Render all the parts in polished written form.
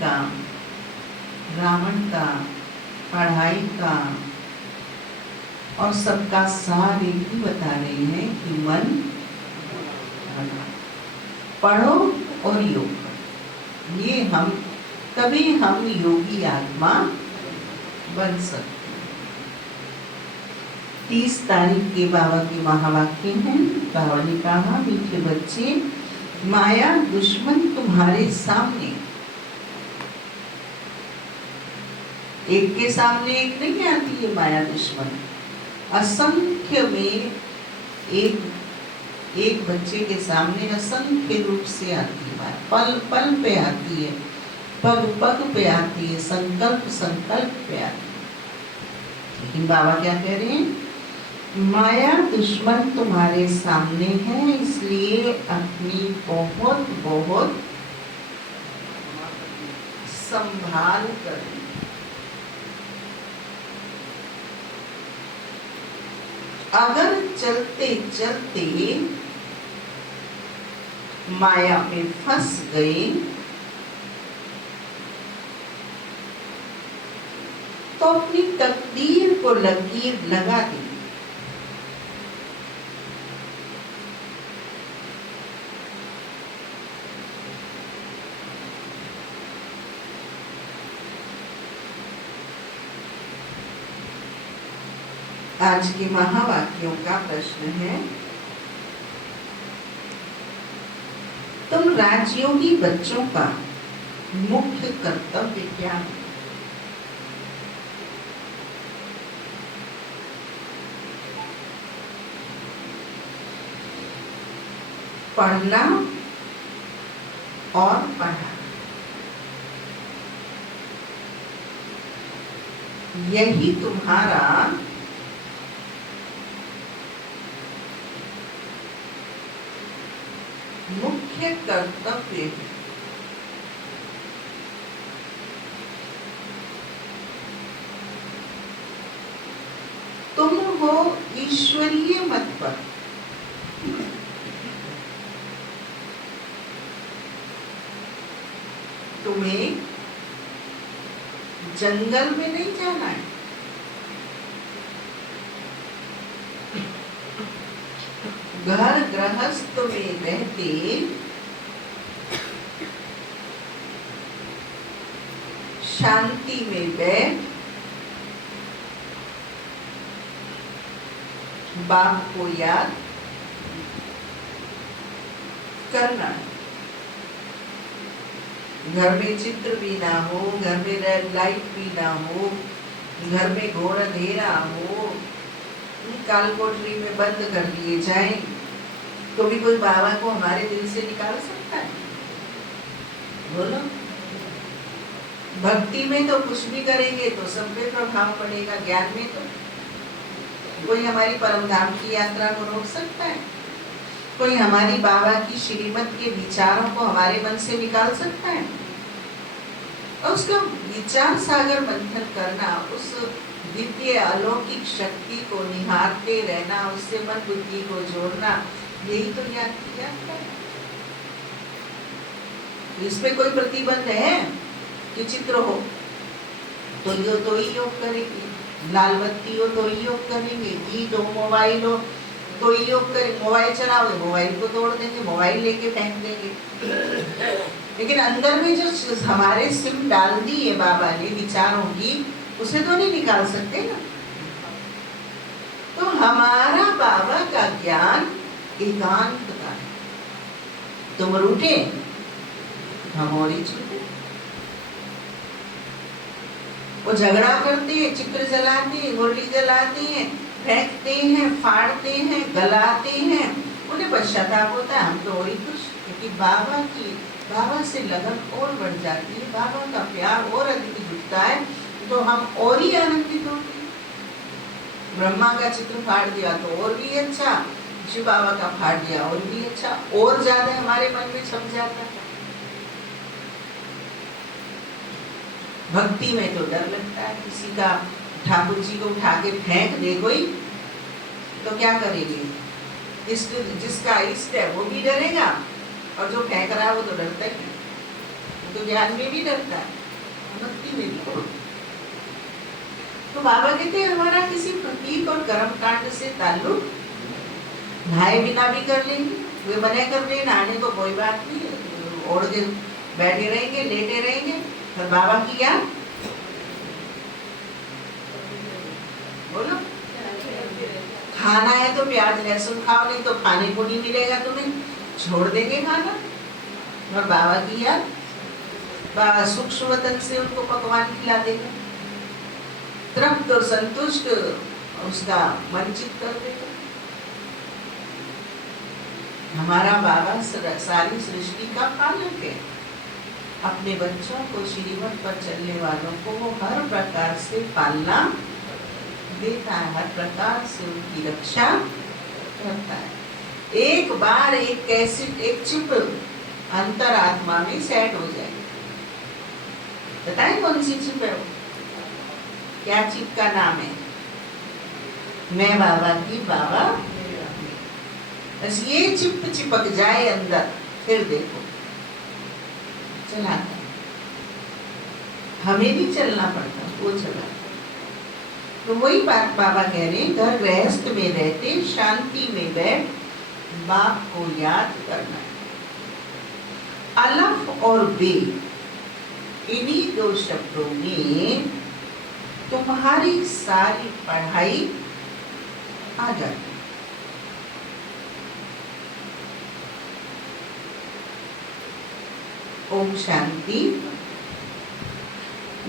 का, रावण का, पढ़ाई का और सबका सार एक ही बता रहे हैं कि मन पढ़ो और योग करो। ये हम तभी हम योगी आत्मा बन सकते। 30 तारीख के बाबा के महावाक्य हैं। बाबा ने कहा, मीठे बच्चे, माया दुश्मन तुम्हारे सामने, एक के सामने एक नहीं आती है माया दुश्मन, असंख्य में एक बच्चे के सामने असंख्य रूप से आती है। पल पल पे आती है, पग पग पे आती है, संकल्प संकल्प पे आती है। लेकिन बाबा क्या कह रहे हैं? माया दुश्मन तुम्हारे सामने है, इसलिए अपनी बहुत बहुत संभाल कर। अगर चलते चलते माया में फंस गए तो अपनी तकदीर को लकीर लगा दी। आज के महावाक्यों का प्रश्न है, तुम राजयोगी बच्चों का मुख्य कर्तव्य क्या है? पढ़ना और पढ़ाना, यही तुम्हारा मुख्य कर्तव्य है। तुम हो ईश्वरीय मत पर, तुम्हें जंगल में नहीं जाना है, घर गृहस्थ में रहते शांति में बैठ बाप को याद करना है। घर में चित्र भी ना हो, घर में रेड लाइट भी ना हो, घर में घोर अंधेरा हो, काल कोठरी में बंद कर दिए जाए, तो भी कोई बाबा को हमारे दिल से निकाल सकता है? बोलो। भक्ति में तो कुछ भी करेंगे तो सब पे प्रभाव पड़ेगा, ज्ञान में तो कोई हमारी परम धाम की यात्रा को रोक सकता है? कोई हमारी बाबा की श्रीमत के विचारों को हमारे मन से निकाल सकता है? और उसका विचार सागर मंथन करना, उस दिव्य अलौकिक शक्ति को निहारते रहना, उससे मन बुद्धि को जोड़ना, यही तो यात्रा है। इस पे कोई प्रतिबंध है कि चित्र हो तो ही योग करेंगे, लाल बत्ती हो तो ही योग करेंगे, गीत हो, मोबाइल हो तो ही योग करेंगे, मोबाइल चलाओगे मोबाइल को तोड़ देंगे, मोबाइल लेके फेंक देंगे। लेकिन अंदर में जो हमारे सिम डाल दी है बाबा ने विचारों की, उसे तो नहीं निकाल सकते ना। तो हमारा बाबा का ज्ञान एकांत का है। तुम रूठे हम और ही छूटे। वो झगड़ा करते हैं, चित्र जलाते हैं, मुरली जलाते हैं, फेंकते हैं, फाड़ते हैं, गलाते हैं, उन्हें पश्चाताप होता है, हम तो और ही खुश, क्योंकि बाबा से लगन और बढ़ जाती है, बाबा का प्यार और अधिक जुटता है, तो हम और ही आनंदित होते हैं। ब्रह्मा का चित्र फाड़ दिया तो और भी अच्छा, शिव बाबा का फाड़ दिया और भी अच्छा, और ज्यादा हमारे मन में छप जाता है। भक्ति में तो डर लगता है, किसी का ठाकुर जी को उठा के फेंक दे कोई तो क्या करेंगे? इष्ट जिसका इष्ट है वो भी डरेगा, और जो फेंक रहा है वो तो डरता ही। तो ज्ञान में भी डरता है, भक्ति में भी। तो बाबा कहते हैं हमारा किसी प्रतीक और कर्म कांड से ताल्लुक, नहाए बिना भी कर लेंगे, वे मना कर रहे नहाने को कोई बात नहीं, ओढ़ के बैठे रहेंगे, लेटे रहेंगे, पर बाबा की याद बोलो। खाना है तो प्याज लहसुन खाओ, नहीं तो खाने को नहीं मिलेगा तुम्हें, छोड़ देंगे खाना। और बाबा की याद, बाबा सूक्ष्म वतन से उनको पकवान खिला देगा, तृप्त और संतुष्ट उसका मन चित कर देगा। हमारा बाबा सारी सृष्टि का पालक है, अपने बच्चों को, श्रीमत पर चलने वालों को वो हर प्रकार से पालना देता है, हर प्रकार से उनकी रक्षा करता है। एक बार एक कैसेट, एक चिप अंतरात्मा में सेट हो जाए, बताएं कौन सी चिप है वो, क्या चिप का नाम है? मैं बाबा की, बाबा बस ये चिपक जाए अंदर, फिर देखो चला, हमें भी चलना पड़ता, वो चला। तो वही बात बाबा कह रहे हैं, घर गृहस्थ में रहते शांति में बैठ बाप को याद करना। अलफ और बे, इन्हीं दो शब्दों में तुम्हारी सारी पढ़ाई आ जाती। ओम शांति।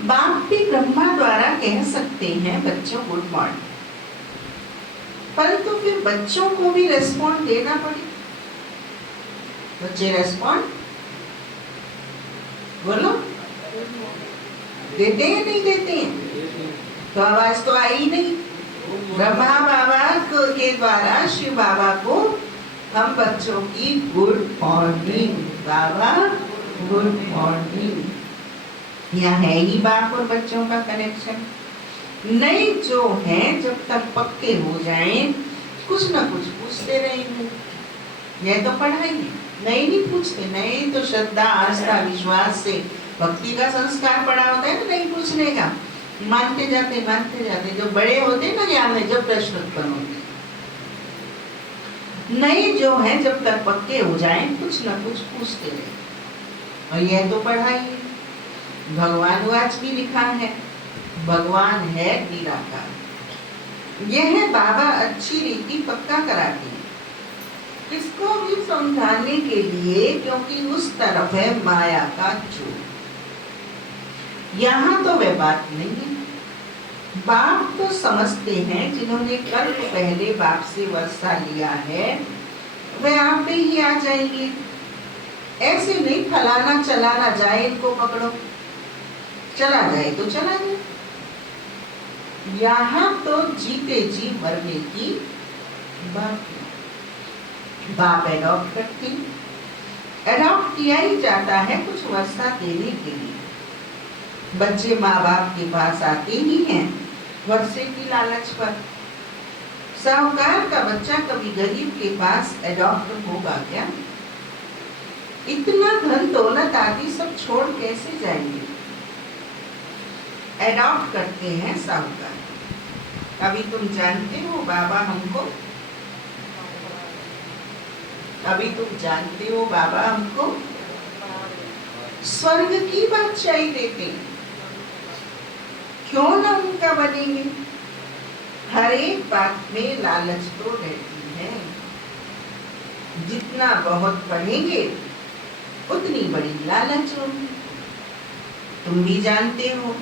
बाप भी ब्रह्मा द्वारा कह सकते हैं बच्चों गुड मॉर्निंग, परंतु फिर बच्चों को भी रेस्पॉन्ड देना पड़े। बच्चे रेस्पॉन्ड बोलो देते हैं नहीं देते हैं? तो आवाज तो आई नहीं। ब्रह्मा बाबा के द्वारा शिव बाबा को हम बच्चों की गुड मॉर्निंग, बाबा गुड मॉर्निंग, यह है ही बाप और बच्चों का कनेक्शन। नए जो हैं जब तक पक्के हो जाएं, कुछ ना कुछ पूछते रहेंगे। यह तो पढ़ाई है, नए नहीं पूछते, नए तो श्रद्धा आस्था विश्वास से भक्ति का संस्कार पड़ा होता है ना, नहीं पूछने का, मानते जाते। जो बड़े होते ना ज्ञान में, जब प्रश्न उत्पन्न होते। नए जो हैं जब तक पक्के हो जाएं, कुछ ना कुछ पूछते रहे, और यह तो पढ़ाई है। भगवान वाच भी लिखा है, भगवान है निराकार। यह बाबा अच्छी रीति पक्का कराते हैं, इसको भी समझाने के लिए, क्योंकि उस तरफ है माया का चोर। यहाँ तो वह बात नहीं है। बाप तो समझते हैं, जिन्होंने कल्प पहले बाप से वर्षा लिया है, वह आप पे ही आ जाएंगे। ऐसे नहीं फलाना चलाना जाए, इनको पकड़ो, चला जाए तो चला जाए। यहाँ तो जीते जी मरने की बात। बाप एडॉप्ट करते, एडॉप्ट किया ही जाता है कुछ वर्षा देने के लिए। बच्चे माँ बाप के पास आते ही हैं वर्षे की लालच पर। साहूकार का बच्चा कभी गरीब के पास एडॉप्ट होगा क्या? इतना धन दौलत आदि सब छोड़ कैसे जाएंगे? एडॉप्ट करते हैं साहूकार। अभी तुम जानते हो बाबा हमको, अभी तुम जानते हो बाबा हमको स्वर्ग की बादशाही देते हैं, क्यों ना उनका बनेंगे? हर एक बात में लालच तो रहती है। जितना बहुत पढ़ेंगे उतनी बड़ी लालच होगी। तुम भी जानते हो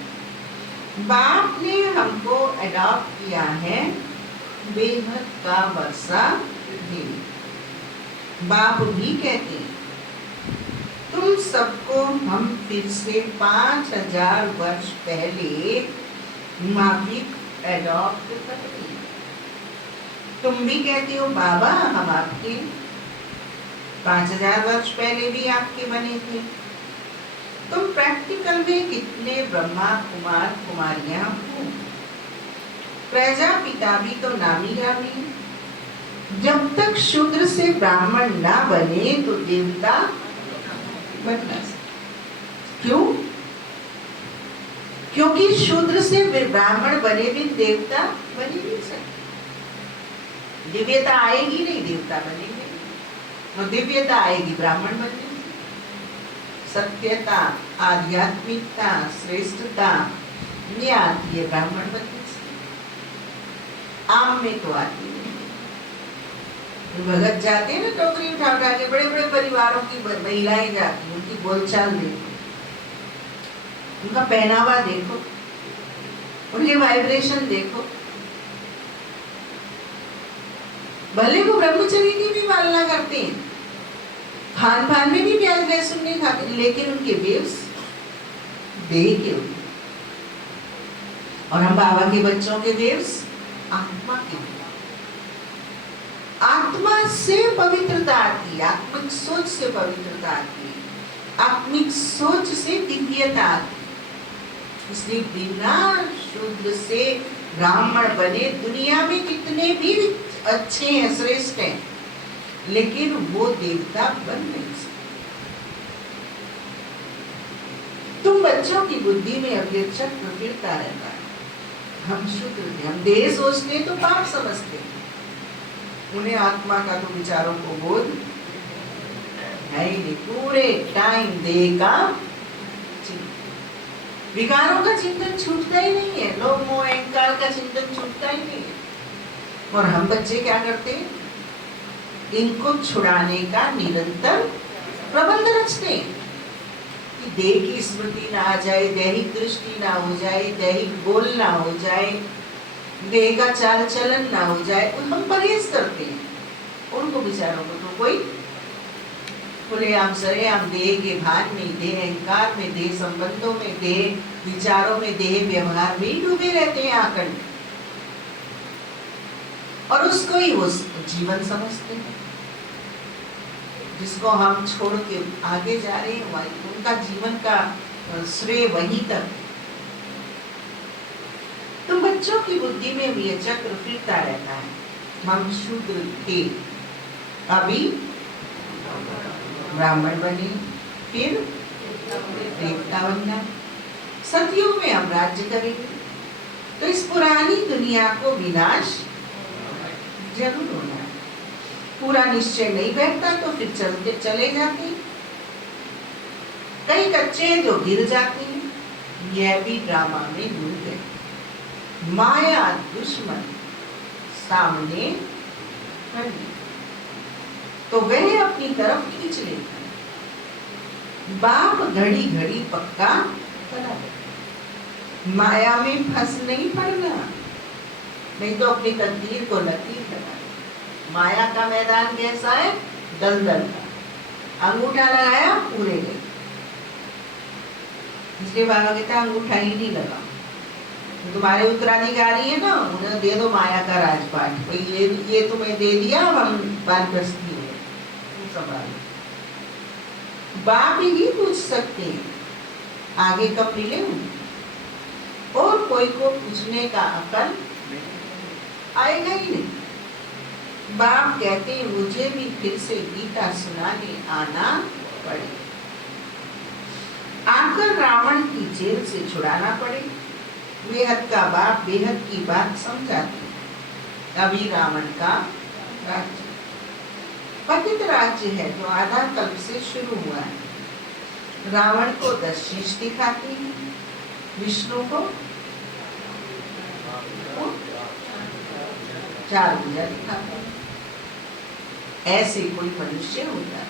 बाप ने हमको अडॉप्ट किया है बेहद का वर्षा देने। बाप भी कहते हैं तुम सबको हम फिर से 5000 वर्ष पहले माफिक एडॉप्ट करते हैं। तुम भी कहते हो बाबा हम आपके 5000 वर्ष पहले भी आपके बने थे। तुम प्रैक्टिकल में कितने ब्रह्मा कुमार कुमारियां हो। प्रजापिता भी तो नामी गामी। जब तक शूद्र से ब्राह्मण ना बने तो देवता बनना। क्यों? क्योंकि शूद्र से ब्राह्मण बने भी देवता बने नहीं सकते। दिव्यता आएगी नहीं, देवता बनेंगे, और दिव्यता आएगी ब्राह्मण बनेंगे। सत्यता, आध्यात्मिकता, श्रेष्ठता ये आती है ब्राह्मण बनने से, आम में तो आती है। भगत जाते हैं ना, टोकरी उठा उठा के, बड़े बड़े परिवारों की महिलाएं जाती हैं, उनकी बोलचाल देखो, उनका पहनावा देखो, उनके वाइब्रेशन देखो। भले वो ब्रह्मचर्य की भी पालना करते हैं, खान पान में भी प्याज लहसुन नहीं खाते, लेकिन उनके वेव्स देह के होते। और हम बाबा के बच्चों के वेव्स आत्मा के, आत्मा से पवित्रता आती है, आत्मिक सोच से पवित्रता आती है, आत्मिक सोच से दिव्यता आती है। इसलिए बिना शूद्र से ब्राह्मण बने दुनिया में कितने भी अच्छे हैं, श्रेष्ठ हैं, लेकिन वो देवता बन नहीं सकते। तुम बच्चों की बुद्धि में अब ये चक्र फिरता रहता है। हम शूद्र थे, हम देह सोचते तो पाप समझते, उन्हें आत्मा का तो विचारों को बोध है ही नहीं। पूरे टाइम देह का विकारों का चिंतन छूटता ही नहीं है, लोभ मोह अहंकार का चिंतन छूटता ही नहीं है। और हम बच्चे क्या करते हैं? इनको छुड़ाने का निरंतर प्रबंध रचते हैं कि देह की स्मृति ना आ जाए, दैहिक दृष्टि ना हो जाए, दैहिक बोल ना हो जाए, देह का चाल चलन ना हो जाए, हम परहेज करते हैं। उनको बेचारों को तो कोई खुलेआम सरेआम देह के भान में, देह अहंकार में, देह संबंधों में, देह विचारों में, देह व्यवहार में डूबे रहते हैं आकर, और उसको ही वो जीवन समझते हैं जिसको हम छोड़ के आगे जा रहे हैं। उनका जीवन का श्रेय वहीं तक। तो बच्चों की बुद्धि में भी ये चक्र फिरता रहता है। हम शूद्र थे, अभी ब्राह्मण बने, फिर देवता बनना, सतयुग में हम राज्य करेंगे। तो इस पुरानी दुनिया को विनाश जरूर होना है। पूरा निश्चय नहीं बैठता तो फिर चलते चले जाते हैं। कई कच्चे जो गिर जाते हैं, यह भी ड्रामा में भूल गए। माया दुश्मन सामने खड़ी तो वह अपनी तरफ खींच लेता है। बाप घड़ी घड़ी पक्का करा देता। माया में फंस नहीं पड़ना, नहीं तो अपनी तकदीर को लकीर लगा। माया का मैदान कैसा है? दलदल का। अंगूठा लगाया पूरे गए। इसलिए बाबा कहता है अंगूठा ही नहीं लगा। तो तुम्हारे उत्तराधिकारी है ना, उन्हें दे दो माया का राजपाट। भाई ये तुम्हें दे दिया, हम वानप्रस्थी हुए, तुम संभालो। बाप ही पूछ सकते हैं आगे कब मिले, और कोई को पूछने का अकल आएगा ही नहीं। बाप कहते हैं मुझे भी फिर से गीता सुनाने आना पड़े, आकर रावण की जेल से छुड़ाना पड़े। बेहद का बाप बेहद की बात समझाते। अभी रावण का राज्य पतित राज्य है जो आधा कल्प से शुरू हुआ है। रावण को 10 शीश दिखाते हैं, विष्णु को 4 भुजा दिखाते हैं। ऐसे कोई मनुष्य होता है,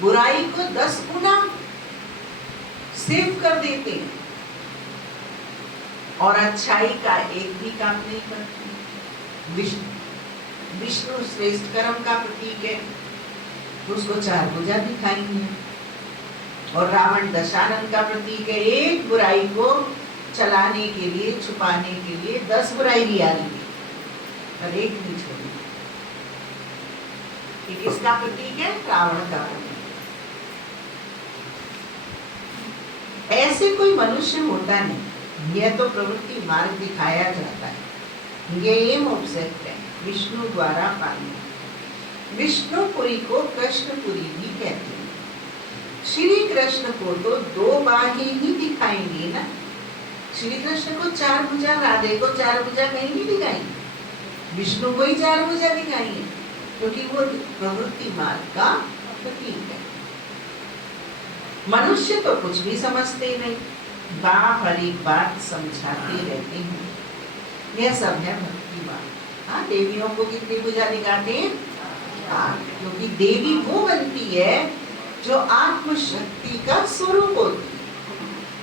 बुराई को 10 गुना सेव कर देते हैं और अच्छाई का एक भी काम नहीं करते। विष्णु श्रेष्ठ कर्म का प्रतीक है, तो उसको 4 भुजा दिखाएंगे। और रावण दशानन का प्रतीक है, एक बुराई को चलाने के लिए, छुपाने के लिए 10 बुराई भी आ रही है और एक नहीं छोड़ी। किसका प्रतीक है? रावण का प्रतीक। ऐसे कोई मनुष्य होता नहीं, यह तो प्रवृत्ति मार्ग दिखाया जाता है। ये एम ऑब्जेक्ट है विष्णु द्वारा पालना। विष्णुपुरी को कृष्णपुरी भी कहते हैं। श्री कृष्ण को तो 2 बाहें ही दिखाएंगे ना। श्री कृष्ण को 4 भुजा, राधे को 4 भुजा कहीं नहीं दिखाई, विष्णु को ही 4 भुजा दिखाई है, क्योंकि वो प्रवृत्ति मार्ग का प्रतीक है। मनुष्य तो कुछ भी समझते नहीं, बाप हर एक बात समझाते रहते हैं। यह सब है भक्ति मार्ग। हाँ, देवियों को कितनी भुजा दिखाते हैं? क्योंकि देवी वो बनती है जो आत्मशक्ति का स्वरूप होती है,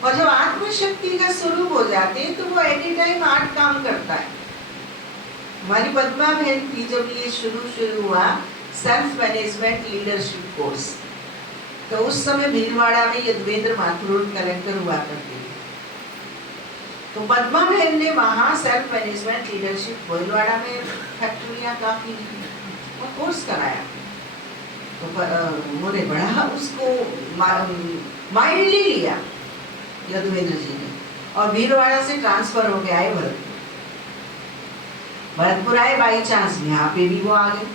और जब आत्मशक्ति का स्वरूप हो जाते हैं तो वो एट ए टाइम 8 काम करता है। हमारी पद्मा बहन थी, जब ये शुरू हुआ सेल्फ मैनेजमेंट लीडरशिप कोर्स, तो उस समय भीलवाड़ा में यदवेंद्र माथुर कलेक्टर हुआ करते थे। तो पद्मा बहन ने वहाँ सेल्फ मैनेजमेंट लीडरशिप भीलवाड़ा में फैक्ट्रियाँ काफी कोर्स कराया। तो उन्होंने बड़ा उसको माइंडली लिया यदुवेंद्र जी ने, और भीलवाड़ा से ट्रांसफर होके आए भरतपुर आए बाई चांस, यहाँ पे भी वो आ गए।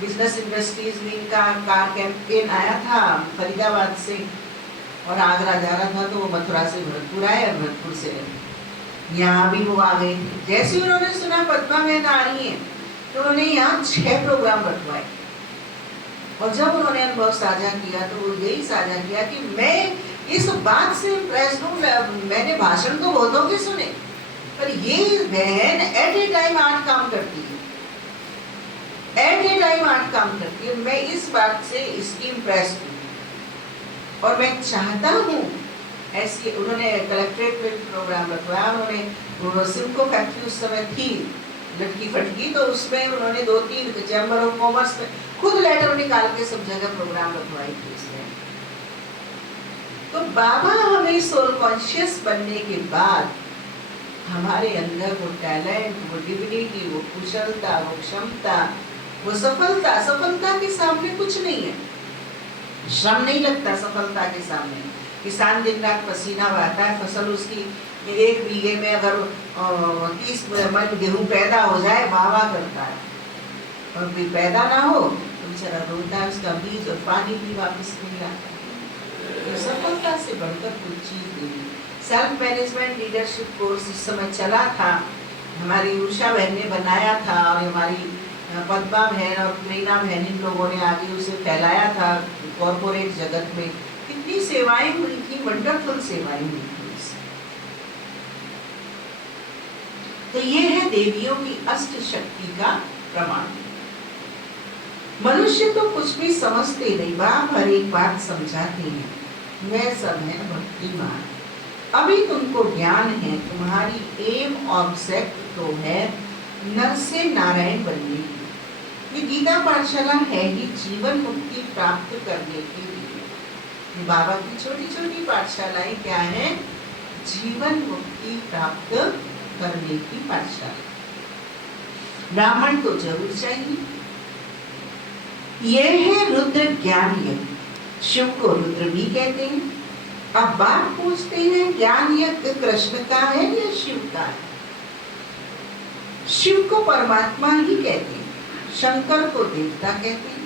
बिजनेस इंडस्ट्रीज विंग का कार कैंपेन आया था फरीदाबाद से, और आगरा जा रहा था, तो वो मथुरा से भरतपुर आए और भरतपुर से यहाँ भी वो आ गए। जैसे उन्होंने सुना पद्मा बहन आ रही है, तो उन्होंने यहाँ 6 प्रोग्राम रखवाए, और जब उन्होंने अनुभव साझा किया तो वो यही साझा किया कि मैं इस बात से इम्प्रेस हूँ, मैंने भाषण तो बहुतों के सुने, पर ये बहन एट ए टाइम 8 काम करती है, एट ए टाइम 8 काम करती है। मैं इस बात से इसकी इम्प्रेस हूँ, और मैं चाहता हूँ ऐसी। उन्होंने कलेक्ट्रेट में प्रोग्राम रखवाया, उन्होंने सिमको फैक्ट्री उस समय थी लटकी फटकी, तो उसमें उन्होंने 2-3 चैम्बर ऑफ कॉमर्स में खुद लेटर निकाल के सब जगह प्रोग्राम रखवाई थी उसने। तो बाबा हमें सोल कॉन्शियस बनने के बाद हमारे अंदर वो टैलेंट, वो डिविनिटी, वो कुशलता, वो क्षमता, वो सफलता के सामने कुछ नहीं है। श्रम नहीं लगता सफलता के सामने। किसान दिन रात पसीना बहाता है, फसल उसकी 1 बीघे में अगर 30 मन गेहूं पैदा हो जाए वाह करता है, और भी पैदा ना हो तो बेचारा रोता है, उसका बीज और पानी भी वापस नहीं आता। तो सफलता से बढ़कर कोई चीज नहीं। सेल्फ मैनेजमेंट लीडरशिप कोर्स इस समय चला था, हमारी उषा बहन ने बनाया था, और हमारी पद्मा बहन और प्रेरणा बहन, इन लोगों ने आगे उसे फैलाया था कॉर्पोरेट जगत में। कितनी सेवाएं हुई थी, वंडरफुल सेवाएं हुई थी। तो ये है देवियों की अष्ट शक्ति का प्रमाण। मनुष्य तो कुछ भी समझते नहीं, बाप हर एक बात समझाते हैं। वह सब है भक्ति मार्ग। अभी तुमको ज्ञान है, तुम्हारी एम ऑब्जेक्ट तो है नर से नारायण बनने की। ये गीता पाठशाला है ही जीवन मुक्ति प्राप्त करने के लिए। बाबा की छोटी छोटी पाठशालाएं क्या है? जीवन मुक्ति प्राप्त करने की पाठशाला। ब्राह्मण तो जरूर चाहिए। यह है रुद्र ज्ञान यज्ञ। शिव को रुद्र भी कहते हैं। अब बात पूछते हैं, ज्ञान यज्ञ कृष्ण का है या शिव का है? शिव को परमात्मा ही कहते हैं, शंकर को देवता कहते हैं।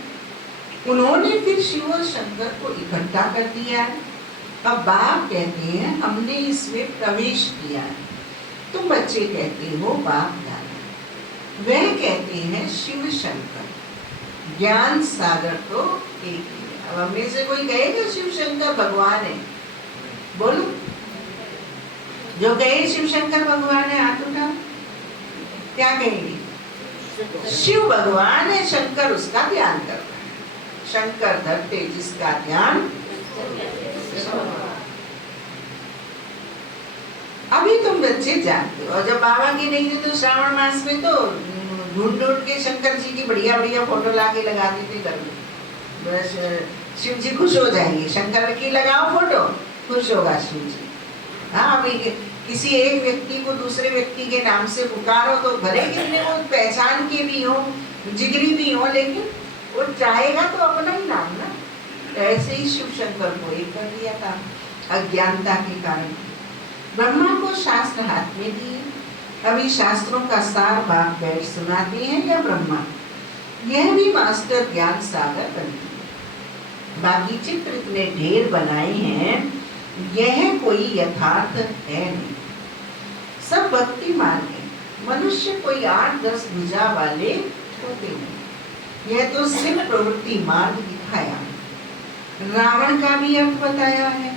उन्होंने फिर शिव और शंकर को इकट्ठा कर दिया है। अब बाप कहते हैं हमने इसमें प्रवेश किया है। तुम बच्चे कहते हो बाप दादा, वह कहते हैं शिव शंकर। ज्ञान सागर तो एक ही है। अब हमें से कोई कहेगा शिव शंकर भगवान है? बोलो, जो कहे शिव शंकर भगवान है हाथ उठा। क्या कहेंगे? शिव भगवान है, शंकर उसका ध्यान कर रहा है। शंकर धरते जिसका ध्यान। अभी तुम बच्चे जानते हो, और जब बाबा के नहीं थे तो श्रावण मास में तो ढूंढ ढूंढ के शंकर जी की बढ़िया बढ़िया फोटो लाके लगाते थे घर में। बस शिव जी खुश हो जाएंगे। शंकर की लगाओ फोटो, खुश होगा शिव जी। हाँ, अभी किसी एक व्यक्ति को दूसरे व्यक्ति के नाम से पुकारो तो भले कितने वो पहचान के भी हो, जिगरी भी हो, लेकिन वो चाहेगा तो अपना ही नाम ना। ऐसे ही शिव शंकर को एक कर दिया था अज्ञानता के कारण। ब्रह्मा को शास्त्र हाथ में दिए। अभी शास्त्रों का सार बाप बैठ सुनाते हैं या ब्रह्मा? यह भी मास्टर ज्ञान सागर बनती है। बाकी चित्र इतने ढेर बनाए हैं, यह कोई यथार्थ है नहीं, सब भक्ति मार्ग है। मनुष्य कोई 8-10 भुजा वाले होते हैं। यह तो सिर्फ प्रवृत्ति मार्ग दिखाया। रावण का भी अर्थ बताया है।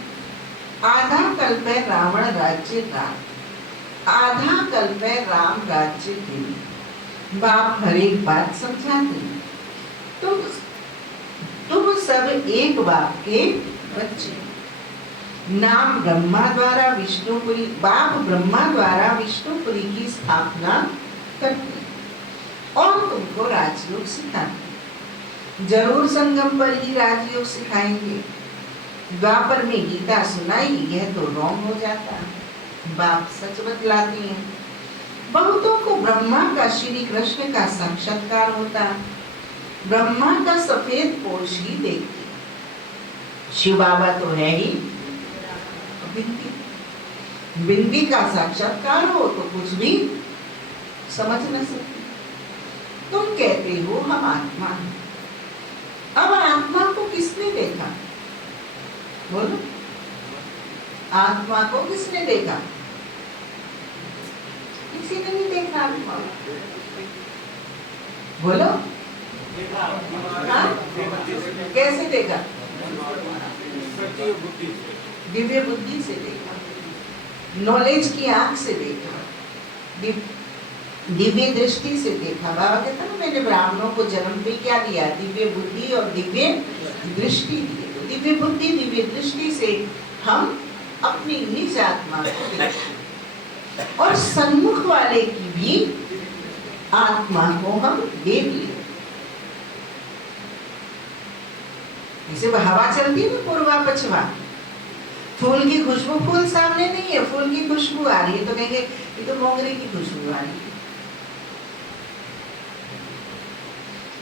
आधा कल्प है रावण राज्य का, आधा कल्प है राम राज्य के। बाप हर एक बात समझाते हैं। तुम सब एक बाप के बच्चे। नाम ब्रह्मा द्वारा विष्णुपुरी, बाप ब्रह्मा द्वारा विष्णुपुरी की स्थापना करते और तुमको राजयोग सिखाते। जरूर संगम पर ही राजयोग सिखाएंगे। द्वापर में गीता सुनाई, यह तो रॉन्ग हो जाता है। बाप सच बतलाते हैं। बहुतों को ब्रह्मा का श्री कृष्ण का साक्षात्कार होता, ब्रह्मा का सफेद पोष ही देखते। शिव बाबा तो है ही बिंदी, बिंदी का साक्षात्कार हो तो कुछ भी समझ न सकते। तुम कहते हो हम आत्मा हैं। अब आत्मा को किसने देखा? बोलो, आत्मा को किसने देखा? किसी ने नहीं देखा आत्मा। बोलो, कैसे देखा? दिव्य बुद्धि से देखा, नॉलेज की आंख से देखा, दिव्य दृष्टि से देखा। बाबा कहता ना, मैंने ब्राह्मणों को जन्म पे क्या दिया? दिव्य बुद्धि और दिव्य दृष्टि दी। तो दिव्य बुद्धि दिव्य दृष्टि से हम अपनी निज आत्मा को देखते और सन्मुख वाले की भी आत्मा को हम देख लेते। जैसे हवा चलती है ना, पूर्वा पछवा, फूल की खुशबू, फूल सामने नहीं है, फूल की खुशबू आ रही है तो कहेंगे ये तो मोगरे की खुशबू आ रही है।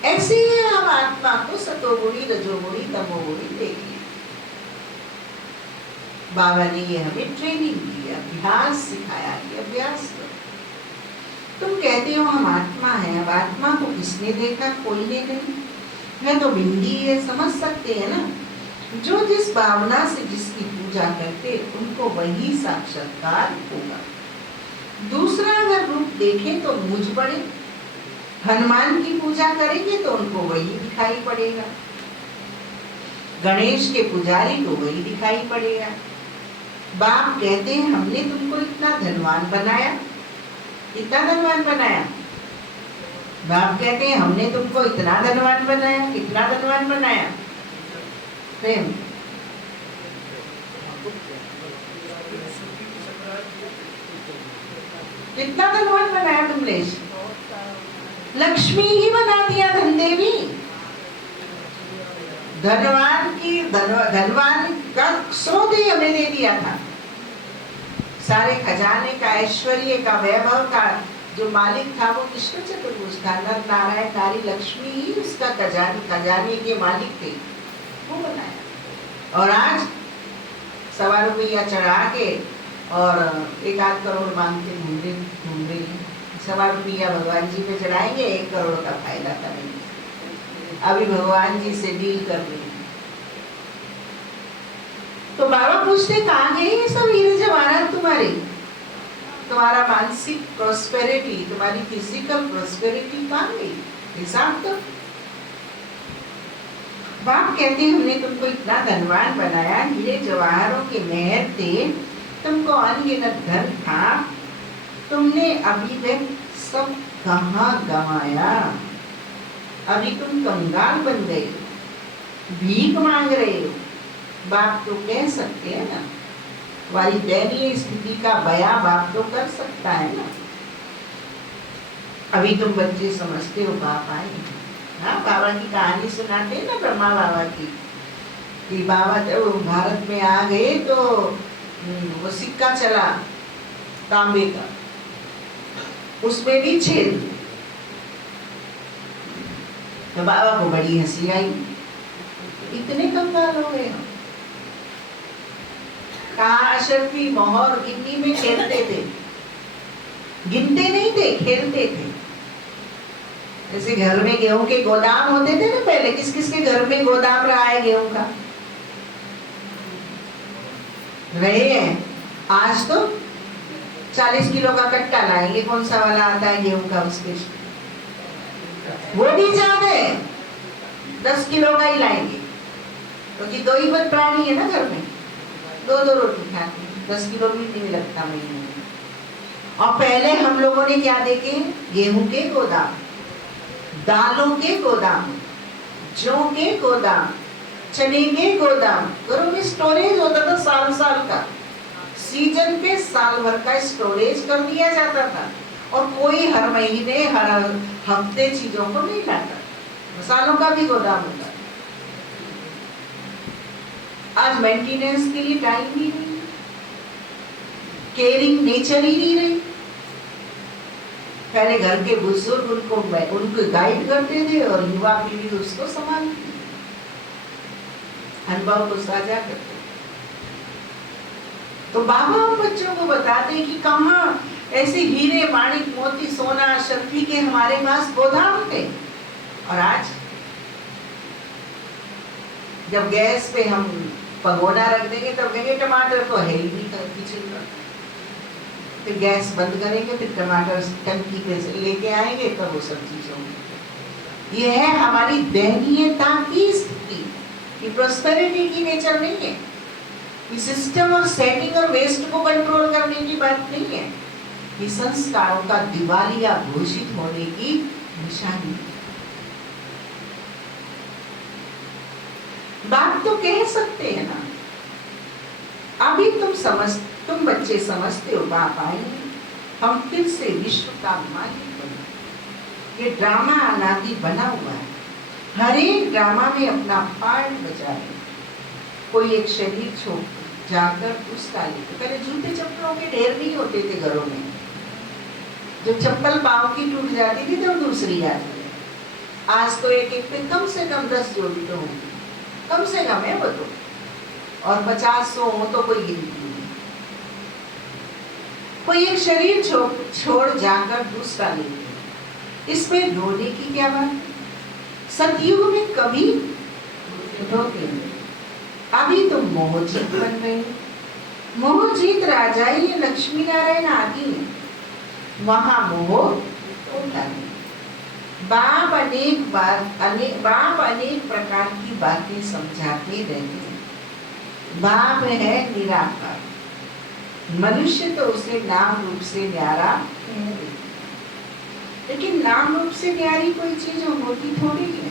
ऐसे ही हम आत्मा को सतोगुणी, रजोगुणी, तमोगुणी देख लिया। बाबा ने ये हमें ट्रेनिंग दी, अभ्यास सिखाया कि अभ्यास करो। तुम कहते हो हम आत्मा है। अब आत्मा को किसने देखा? कोई ने नहीं। मैं तो बिंदी है, समझ सकते हैं ना। जो जिस भावना से जिसकी पूजा करते उनको वही साक्षात्कार होगा। दूसरा अगर रूप देखे तो मुझ पड़े, हनुमान की पूजा करेंगे तो उनको वही दिखाई पड़ेगा, गणेश के पुजारी को वही दिखाई पड़ेगा। बाप कहते हैं हमने तुमको इतना धनवान बनाया, कितना धनवान बनाया? बाप कहते हैं हमने तुमको इतना धनवान बनाया, कितना धनवान बनाया? प्रेम। कितना धनवान बनाया तुमने? लक्ष्मी ही बना दिया, धन देवी। धनवान का स्रोत ही हमें दे दिया था। सारे खजाने का, ऐश्वर्य का, वैभव का जो मालिक था वो कृष्ण चतुर्भुज था। नर नारायण नारी लक्ष्मी ही उसका खजाने के मालिक थे, वो बनाया। और आज 1.25 रुपया चढ़ा के और 1-8 करोड़ मांग के घूम रही है। 1.25 रुपया भगवान जी पे चढ़ाएंगे, 1 करोड़ का फायदा करेंगे। अभी भगवान जी से डील कर रही है। तो बाबा पूछते कहाँ गए ये सब हीरे जवाहरात तुम्हारे? तुम्हारा मानसिक प्रॉस्पेरिटी, तुम्हारी फिजिकल प्रॉस्पेरिटी कहाँ गई? हिसाब तो। बाप कहते हैं हमने तुमको इतना धनवान बनाया, हीरे जवाहरों के मेहर थे, तुमको अनगिनत धन था, तुमने अभी तक सब कहाँ गंवाया? अभी तुम कंगाल बन गए, भीख मांग रहे हो। बाप तो कह सकते हैं ना, तुम्हारी दयनीय स्थिति का बयां बाप तो कर सकता है ना। अभी तुम बच्चे समझते हो बाप आए। हाँ, बाबा की कहानी सुनाते हैं ना, ब्रह्मा बाबा की, कि बाबा जब भारत में आ गए तो वो सिक्का चला तांबे का, उसमें भी छेद। तो बाबा को बड़ी हंसी आई, इतने कंगाल हो गए। कहा अशरफी मोहर गिनती में खेलते थे, गिनते नहीं थे, खेलते थे। जैसे घर में गेहूं के गोदाम होते थे ना पहले, किस किस के घर में गोदाम रहा है गेहूं का? रहे हैं। आज तो 40 किलो का कट्टा लाएंगे, कौन सा वाला आता है गेहूं का, उसके वो भी ज्यादा है, 10 किलो का ही लाएंगे, क्योंकि दो ही बद प्राणी है ना घर में, दो दो रोटी खाते हैं, 10 किलो भी नहीं लगता महीने में। और पहले हम लोगों ने क्या देखे? गेहूं के गोदाम, दालों के गोदाम, जौ के गोदाम, चने के गोदाम, घरों में स्टोरेज होता था साल साल का, सीजन पे साल भर का स्टोरेज कर दिया जाता था, और कोई हर महीने हर हफ्ते चीजों को नहीं लाता, मसालों का भी गोदाम होता। आज मेंटेनेंस के लिए टाइम ही नहीं, केयरिंग नेचर ही नहीं रही। पहले घर के बुजुर्ग उनको गाइड करते थे और युवा पीढ़ी उसको संभालती, अनुभव को साझा करते। तो बाबा हम बच्चों को बताते कि कहाँ ऐसे हीरे माणिक मोती सोना शक्ति के हमारे पास गोदाम थे। और आज जब गैस पे हम पगोना रख देंगे तब कहेंगे टमाटर तो है ही नहीं किचन का, फिर गैस बंद करेंगे, फिर टमाटर टंकी पे लेके आएंगे, तब वो सब चीजें होंगी। ये है हमारी दयनीयता की स्थिति, ये प्रोस्पेरिटी की नेचर नहीं है, ये सिस्टम और सेटिंग और वेस्ट को कंट्रोल करने की बात नहीं है, ये संस्कारों का दिवालिया घोषित होने की निशानी है। बात तो कह सकते हैं ना, अभी तुम बच्चे समझते हो बाप आएंगे, हम फिर से विश्व का मालिक बने। ये ड्रामा अनादि बना हुआ है, हर एक ड्रामा में अपना पार्ट बजा है। कोई एक शरीर छोड़ जाकर उसका लेते, पहले जूते चप्पलों के ढेर नहीं होते थे घरों में, जब चप्पल पाँव की टूट जाती थी तो दूसरी आती है। आज तो एक एक पे कम से कम 10 जोड़ी तो होंगी, कम से कम है वो तो, और 50-100 हो तो कोई गिनती नहीं। कोई एक शरीर छोड़ जाकर दूसरा लेते, इसमें रोने की क्या बात? सतयुग में कभी रोते नहीं, अभी तुम मोहजीत बन रहे हो। मोहजीत राजा ये लक्ष्मी नारायण आदि है, वहां मोह होता नहीं। बाप अनेक प्रकार की बातें समझाते रहते हैं। बाप है निराकार, मनुष्य तो उसे नाम रूप से न्यारा है, लेकिन नाम रूप से न्यारी कोई चीज होती थोड़ी है।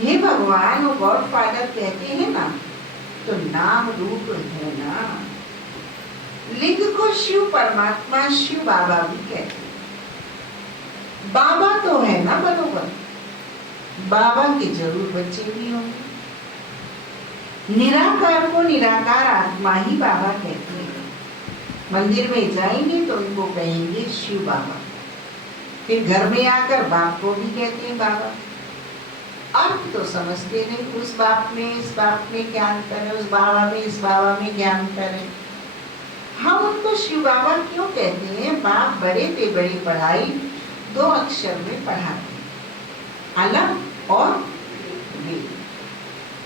ये भगवान और गॉड फादर कहते हैं ना, तो नाम रूप है ना। लिंग को शिव परमात्मा शिव बाबा भी कहते हैं। बाबा तो है ना बरोबर, बाबा के जरूर बच्चे भी होंगे। निराकार को निराकार आत्मा ही बाबा कहते हैं। मंदिर में जाएंगे तो उनको कहेंगे शिव बाबा, फिर घर में आकर बाप को भी कहते हैं बाबा। अर्थ तो समझते नहीं, उस बाप में इस बाप में क्या अंतर है, उस बाबा में इस बाबा में क्या अंतर है। हम उनको शिव बाबा क्यों कहते हैं? बाप बड़े पे बड़ी पढ़ाई 2 अक्षर में पढ़ाते, अलफ और बे।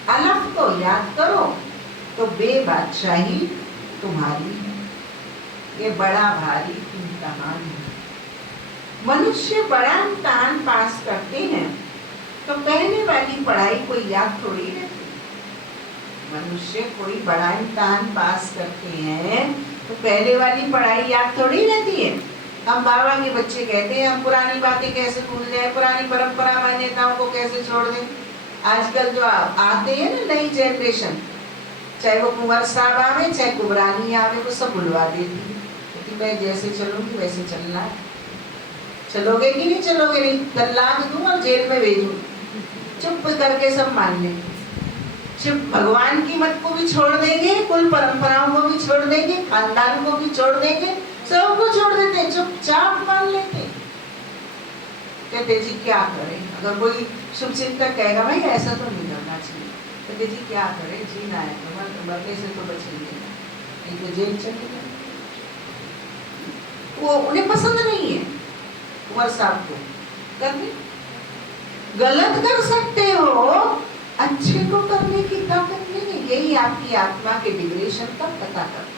अलफ को याद करो तो बे बादशाही तुम्हारी है। ये बड़ा भारी इम्तिहान है। मनुष्य बड़ा इम्तिहान पास करते हैं तो पहले वाली पढ़ाई कोई याद थोड़ी रहती। मनुष्य कोई बड़ा इम्तिहान पास करते हैं तो पहले वाली पढ़ाई याद थोड़ी रहती है। हम बाबा के बच्चे कहते हैं हम पुरानी बातें कैसे भूल जाए, पुरानी परंपरा मान्यताओं को कैसे छोड़ दें। आजकल जो आते हैं ना नई जनरेशन, चाहे वो कुंवर साहब आवे चाहे कुबरानी आवे, वो सब भुलवा देती है कि मैं जैसे चलूंगी वैसे चलना है। चलोगे कि नहीं चलोगे? नहीं, तलाक दूं और जेल में भेजूं। चुप करके सब मान लें। चुप, भगवान की मत को भी छोड़ देंगे, कुल परंपराओं को भी छोड़ देंगे, खानदान को भी छोड़ देंगे, सबको छोड़ देते हैं, चुपचाप मान लेते। कहते जी क्या करें? अगर कोई शुभ चिंतक कहेगा भाई ऐसा तो नहीं करना चाहिए, कहते जी क्या करें, जीना है तो मरने से तो बचेंगे, नहीं तो जेल चले जाए। वो उन्हें पसंद नहीं है कुंवर साहब को, करने, गलत कर सकते हो, अच्छे को करने की ताकत नहीं है। यही आपकी आत्मा के डिग्रेशन का पता करता है।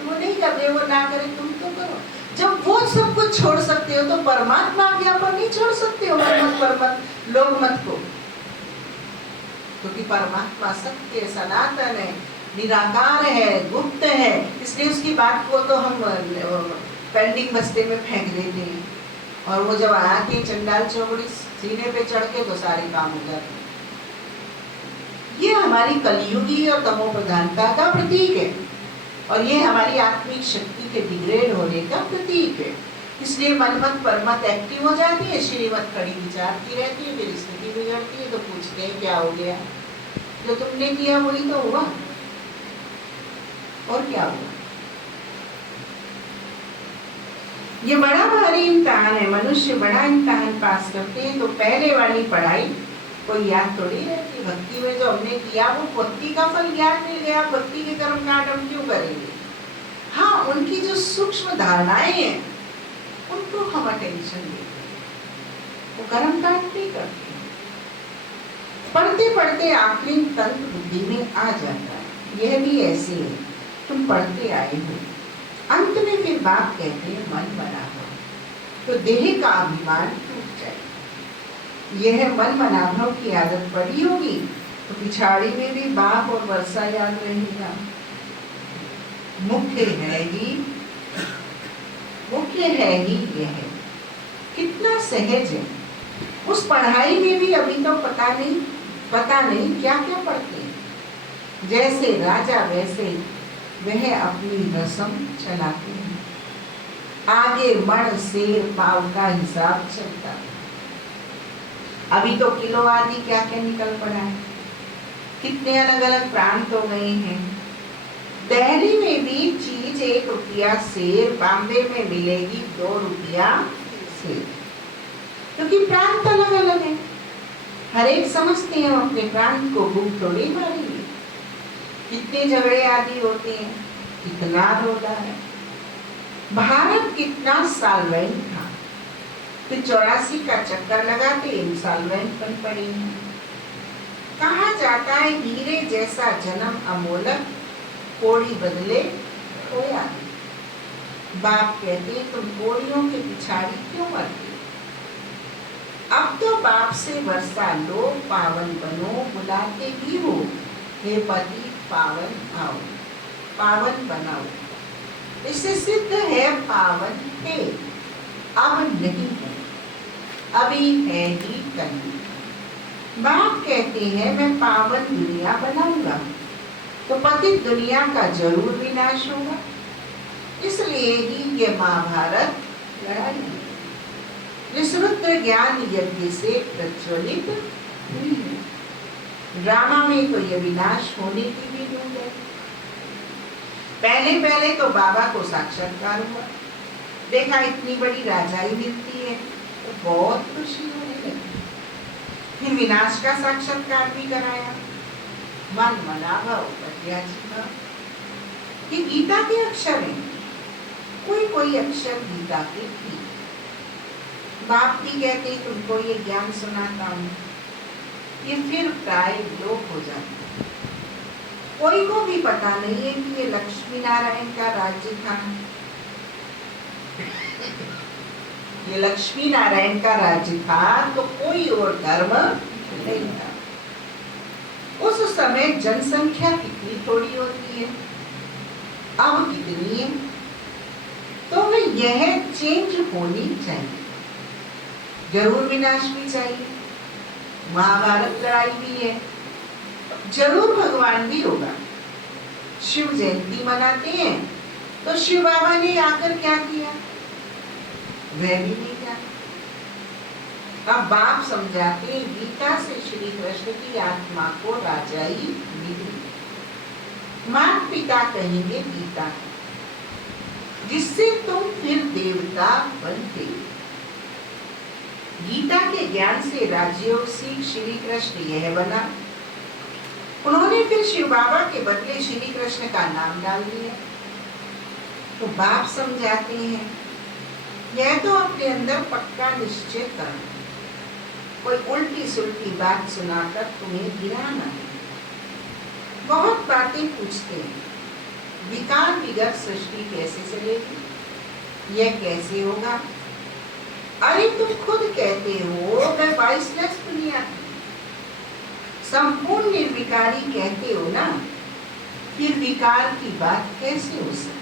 वो नहीं कर रहे, वो ना करे, तुम तो करो। जब वो सब कुछ छोड़ सकते हो तो परमात्मा आज्ञा पर नहीं छोड़ सकते हो लोग मत को, क्योंकि परमात्मा सत्य सनातन है, निराकार है, गुप्त है, इसलिए उसकी बात को तो हम पेंडिंग बस्ते में फेंक देते हैं, और वो जब आके चंडाल चौकड़ी सीने पे चढ़ के तो सारे काम हो जाते हैं। ये हमारी कलयुगी और तमो प्रधानता का प्रतीक है, और ये हमारी आत्मिक शक्ति के डिग्रेड होने का प्रतीक है। इसलिए मनमत परमत एक्टिव हो जाती है, श्रीमत कड़ी विचारती रहती है, फिर स्थिति बिगड़ती है तो पूछते हैं क्या हो गया, जो तुमने किया वही तो हुआ, और क्या हुआ। ये बड़ा भारी इम्तिहान है, मनुष्य बड़ा इम्तिहान पास करते हैं तो पहले वाली पढ़ाई कोई याद थोड़ी रहती। भक्ति में जो हमने किया वो भक्ति का फल ज्ञान मिल गया, भक्ति के कर्म कांड हम क्यों करेंगे। हाँ, उनकी जो सूक्ष्म धारणाएं हैं उनको हम अटेंशन देते हैं, वो कर्म कांड नहीं करते। पढ़ते पढ़ते आखिरी तंत्र बुद्धि में आ जाता है। यह भी ऐसे है, तुम पढ़ते आए हो। अंत में फिर बाप कहते हैं मन बना हो, तो देह का अभिमान टूट जाए। यह मन मनाभव की आदत पड़ी होगी तो पिछाड़ी में भी बाप और वर्षा याद रहेगा। मुख्य है ही यह, कितना सहज है। उस पढ़ाई में भी अभी तो पता नहीं क्या क्या पढ़ते हैं। जैसे राजा वैसे वह अपनी रस्म चलाते हैं, आगे मण शेर पाव का हिसाब चलता है। अभी तो किलो आदि क्या क्या निकल पड़ा है, कितने अलग अलग प्रांत हो गए हैं। दिल्ली में भी चीज 1 रुपया शेर, बॉम्बे में मिलेगी 2 रुपया शेर, क्योंकि प्रांत अलग अलग है। हर एक समझते हैं अपने प्रांत को भूख थोड़ी मारेंगे। कितने झगड़े आदि होते हैं, कितना रोला है। भारत कितना साल्वेंट था, फिर 84 का चक्कर लगाते इंसॉल्वेंट बन पड़े हैं। कहा जाता है हीरे जैसा जन्म अमोलक, कोड़ी बदले खोया। बाप कहते हैं तुम कोड़ियों के पिछाड़ी क्यों मरते। अब तो बाप से वर्षा लो, पावन बनो, बुलाते भी हो, हे पति पावन आओ, पावन बनाओ। इससे सिद्ध है पावन है, अब नहीं है, अभी है ही कल। बाप कहते हैं मैं पावन दुनिया बनाऊंगा, तो पतित दुनिया का जरूर विनाश होगा। इसलिए ही ये महाभारत लड़ाई है, विश्रुद्र ज्ञान यज्ञ से प्रज्वलित हुई है। ड्रामा में तो ये विनाश होने की भी नींद है। पहले तो बाबा को साक्षात्कार हुआ, देखा इतनी बड़ी राजाई मिलती है तो बहुत खुशी होने लगी। फिर विनाश का साक्षात्कार भी कराया, मन मनाभव प्रत्याशीभाव। ये गीता के अक्षर हैं, कोई अक्षर गीता के थी। बाप भी कहते तुमको ये ज्ञान सुनाता हूँ, ये फिर प्राय लोप हो जाता है। कोई को भी पता नहीं है कि ये लक्ष्मी नारायण का राज्य था। ये लक्ष्मी नारायण का राज्य था तो कोई और धर्म नहीं था। उस समय जनसंख्या कितनी थोड़ी होती है, अब कितनी है, तो यह चेंज होनी चाहिए। जरूर विनाश भी चाहिए, महाभारत लड़ाई भी है, जरूर भगवान भी होगा। शिव जयंती मनाते हैं तो शिव बाबा ने आकर क्या किया, वह भी नहीं जाना। अब बाप समझाते हैं गीता से श्री कृष्ण की आत्मा को राजाई मिली। माता पिता कहेंगे गीता, जिससे तुम फिर देवता बनते। गीता के ज्ञान से राजयोग सीख श्री कृष्ण यह बना। उन्होंने फिर शिव बाबा के बदले श्री कृष्ण का नाम डाल दिया। तो बाप समझाते हैं यह तो अपने अंदर पक्का निश्चय कर, कोई उल्टी सुल्टी बात सुनाकर तुम्हें गिराना है। बहुत बातें पूछते हैं, विकार बिगर सृष्टि कैसे चलेगी, यह कैसे होगा। अरे तुम खुद कहते हो मैं 22 दुनिया संपूर्ण निर्विकारी कहते हो ना, फिर विकार की बात कैसे हो सकती।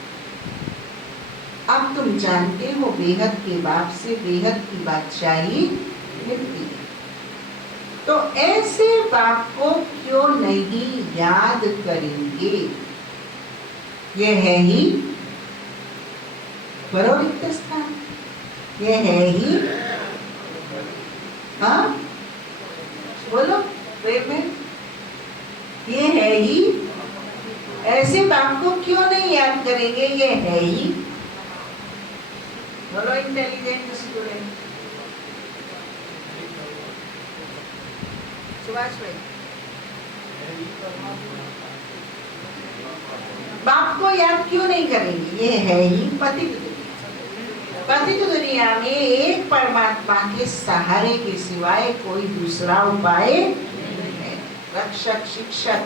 अब तुम जानते हो बेहद के बाप से बेहद की बादशाही मिलती है, तो ऐसे बाप को क्यों नहीं याद करेंगे। यह है ही रिक्त स्थान, यह है ही, हाँ बोलो प्रेम में, ये है ही, ऐसे बाप को क्यों नहीं याद करेंगे। ये है ही, बोलो इंटेलिजेंट स्टूडेंट सुभाष भाई, बाप को याद क्यों नहीं करेंगे। ये है ही पतित दुनिया, पतित दुनिया में एक परमात्मा के सहारे के सिवाय कोई दूसरा उपाय नहीं है। रक्षक, शिक्षक,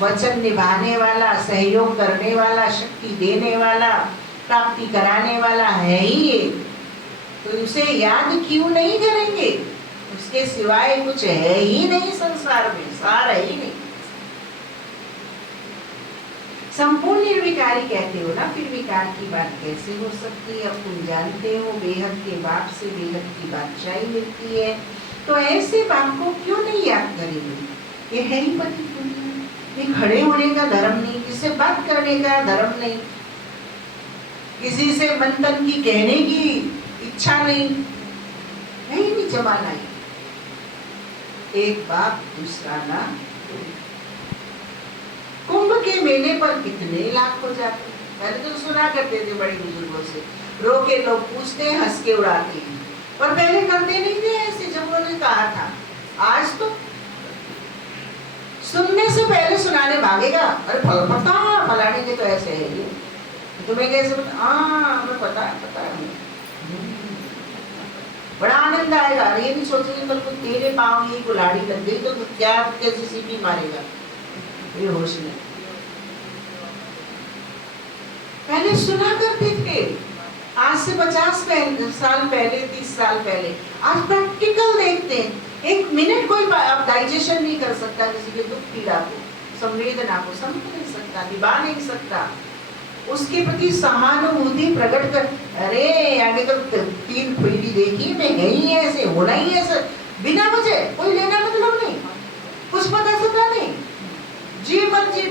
वचन निभाने वाला, सहयोग करने वाला, शक्ति देने वाला, प्राप्ति कराने वाला है ही ये, तो उसे याद क्यों नहीं करेंगे। उसके सिवाय कुछ है ही नहीं संसार में, सार है ही नहीं। संपूर्ण निर्विकारी कहते हो ना, फिर विकार की बात कैसे हो सकती है। अब तुम जानते हो बेहद के बाप से बेहद की बादशाही मिलती है, तो ऐसे बाप को क्यों नहीं याद करेंगे। ये है ही पति दुनिया, ये खड़े होने का धर्म नहीं, किससे बात करने का धर्म नहीं, किसी से मन तन की कहने की इच्छा नहीं, नहीं जमाना है। एक बाप दूसरा ना। कुंभ के मेले पर कितने लाख हो जाते, पहले तो सुना करते थे बड़े बुजुर्गों से, रो के लोग पूछते हैं, हंस के उड़ाते हैं, पर पहले करते नहीं थे ऐसे जब उन्होंने कहा था। आज तो सुनने से पहले सुनाने भागेगा, अरे पता फलाने के तो ऐसे है ये, तुम्हें कैसे पता। हाँ हमें पता है। बड़ा आनंद आएगा। ये नहीं सोचेंगे कल को तेरे पाँव ये कुल्हाड़ी लग गई तो क्या कैसे सीटी मारेगा, ये होश नहीं। पहले सुना करते थे, आज से 50 साल पहले, 30 साल पहले, आज प्रैक्टिकल देखते हैं। एक मिनट कोई अब डाइजेशन नहीं कर सकता किसी के दुख पीड़ा को, संवेदना को, समझ नहीं सकता, निभा नहीं सकता, उसके प्रति सहानुभूति प्रकट कर। अरे आगे तो 3 पीढ़ी देखी, मैं है ही ऐसे, होना ही ऐसे, बिना वजह कोई लेना मतलब नहीं, कुछ पता सता नहीं, जी मर्जी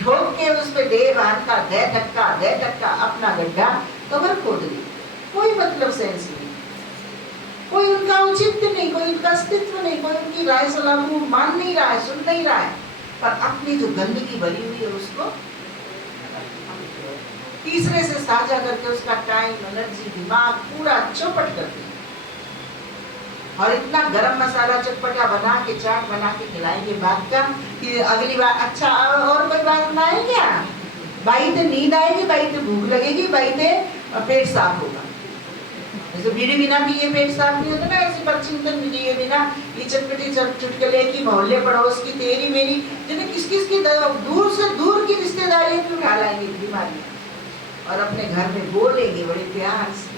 ठोक के उस पे दे बांध का दे टक्का अपना गड्ढा कबर खोद ली, कोई मतलब सेंस नहीं, कोई उनका औचित्य नहीं, कोई उनका अस्तित्व नहीं, कोई उनकी राय सलाह को मान नहीं रहा है, सुन नहीं रहा है, पर अपनी जो गंदगी भरी हुई है उसको तीसरे से साझा करके उसका टाइम, एनर्जी, दिमाग पूरा चौपट कर दिया। और इतना गरम मसाला चटपटा बना के, चाट बना के खिलाएंगे बात का कि अगली बार अच्छा और कोई बात ना है क्या। बाई तो नींद आएगी, बाई तो भूख लगेगी, बाई तो पेट साफ होगा। जैसे बीड़ी बिना पिए पेट साफ नहीं होता ना, ऐसे परचिंतन पिए बिना ये चटपटी चुटकुले की, मोहल्ले पड़ोस की, तेरी मेरी, जिन्हें किस किस की दूर से दूर की रिश्तेदारियों की उठा लाएंगे बीमारियां, और अपने घर में बोलेंगे बड़े प्यार से।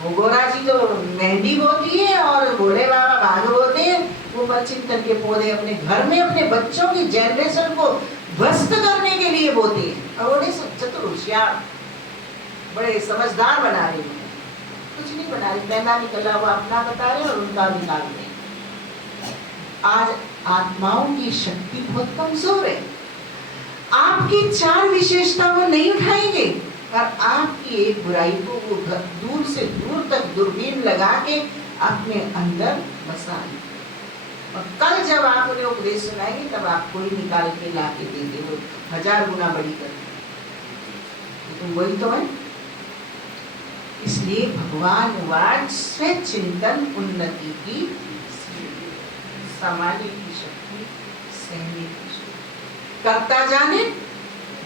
वो गोरा जी तो मेहंदी बोती है और भोले बाबा भाग बोते हैं, वो परचिंतन के पौधे अपने घर में अपने बच्चों की जनरेशन को ध्वस्त करने के लिए बोते हैं। और वो चतुर होशियार बड़े समझदार बना रहे हैं, कुछ नहीं बना रहे, पहला निकला हुआ अपना बता रहे और उनका निकाल रहे। आज आत्माओं की शक्ति बहुत कमजोर है, आपकी 4 विशेषता वो नहीं उठाएंगे, और आपकी एक बुराई को वो दूर से दूर तक दूरबीन लगा के अपने अंदर बसा लेंगे। और कल जब आप उन्हें उपदेश सुनाएंगे तब आपको ही निकाल के ला के देंगे, वो 1000 गुना बड़ी कर, तो वही तो है। इसलिए भगवान वाच स्वचिंतन उन्नति की, संभालने की शक्ति, सहने की शक्ति, करता जाने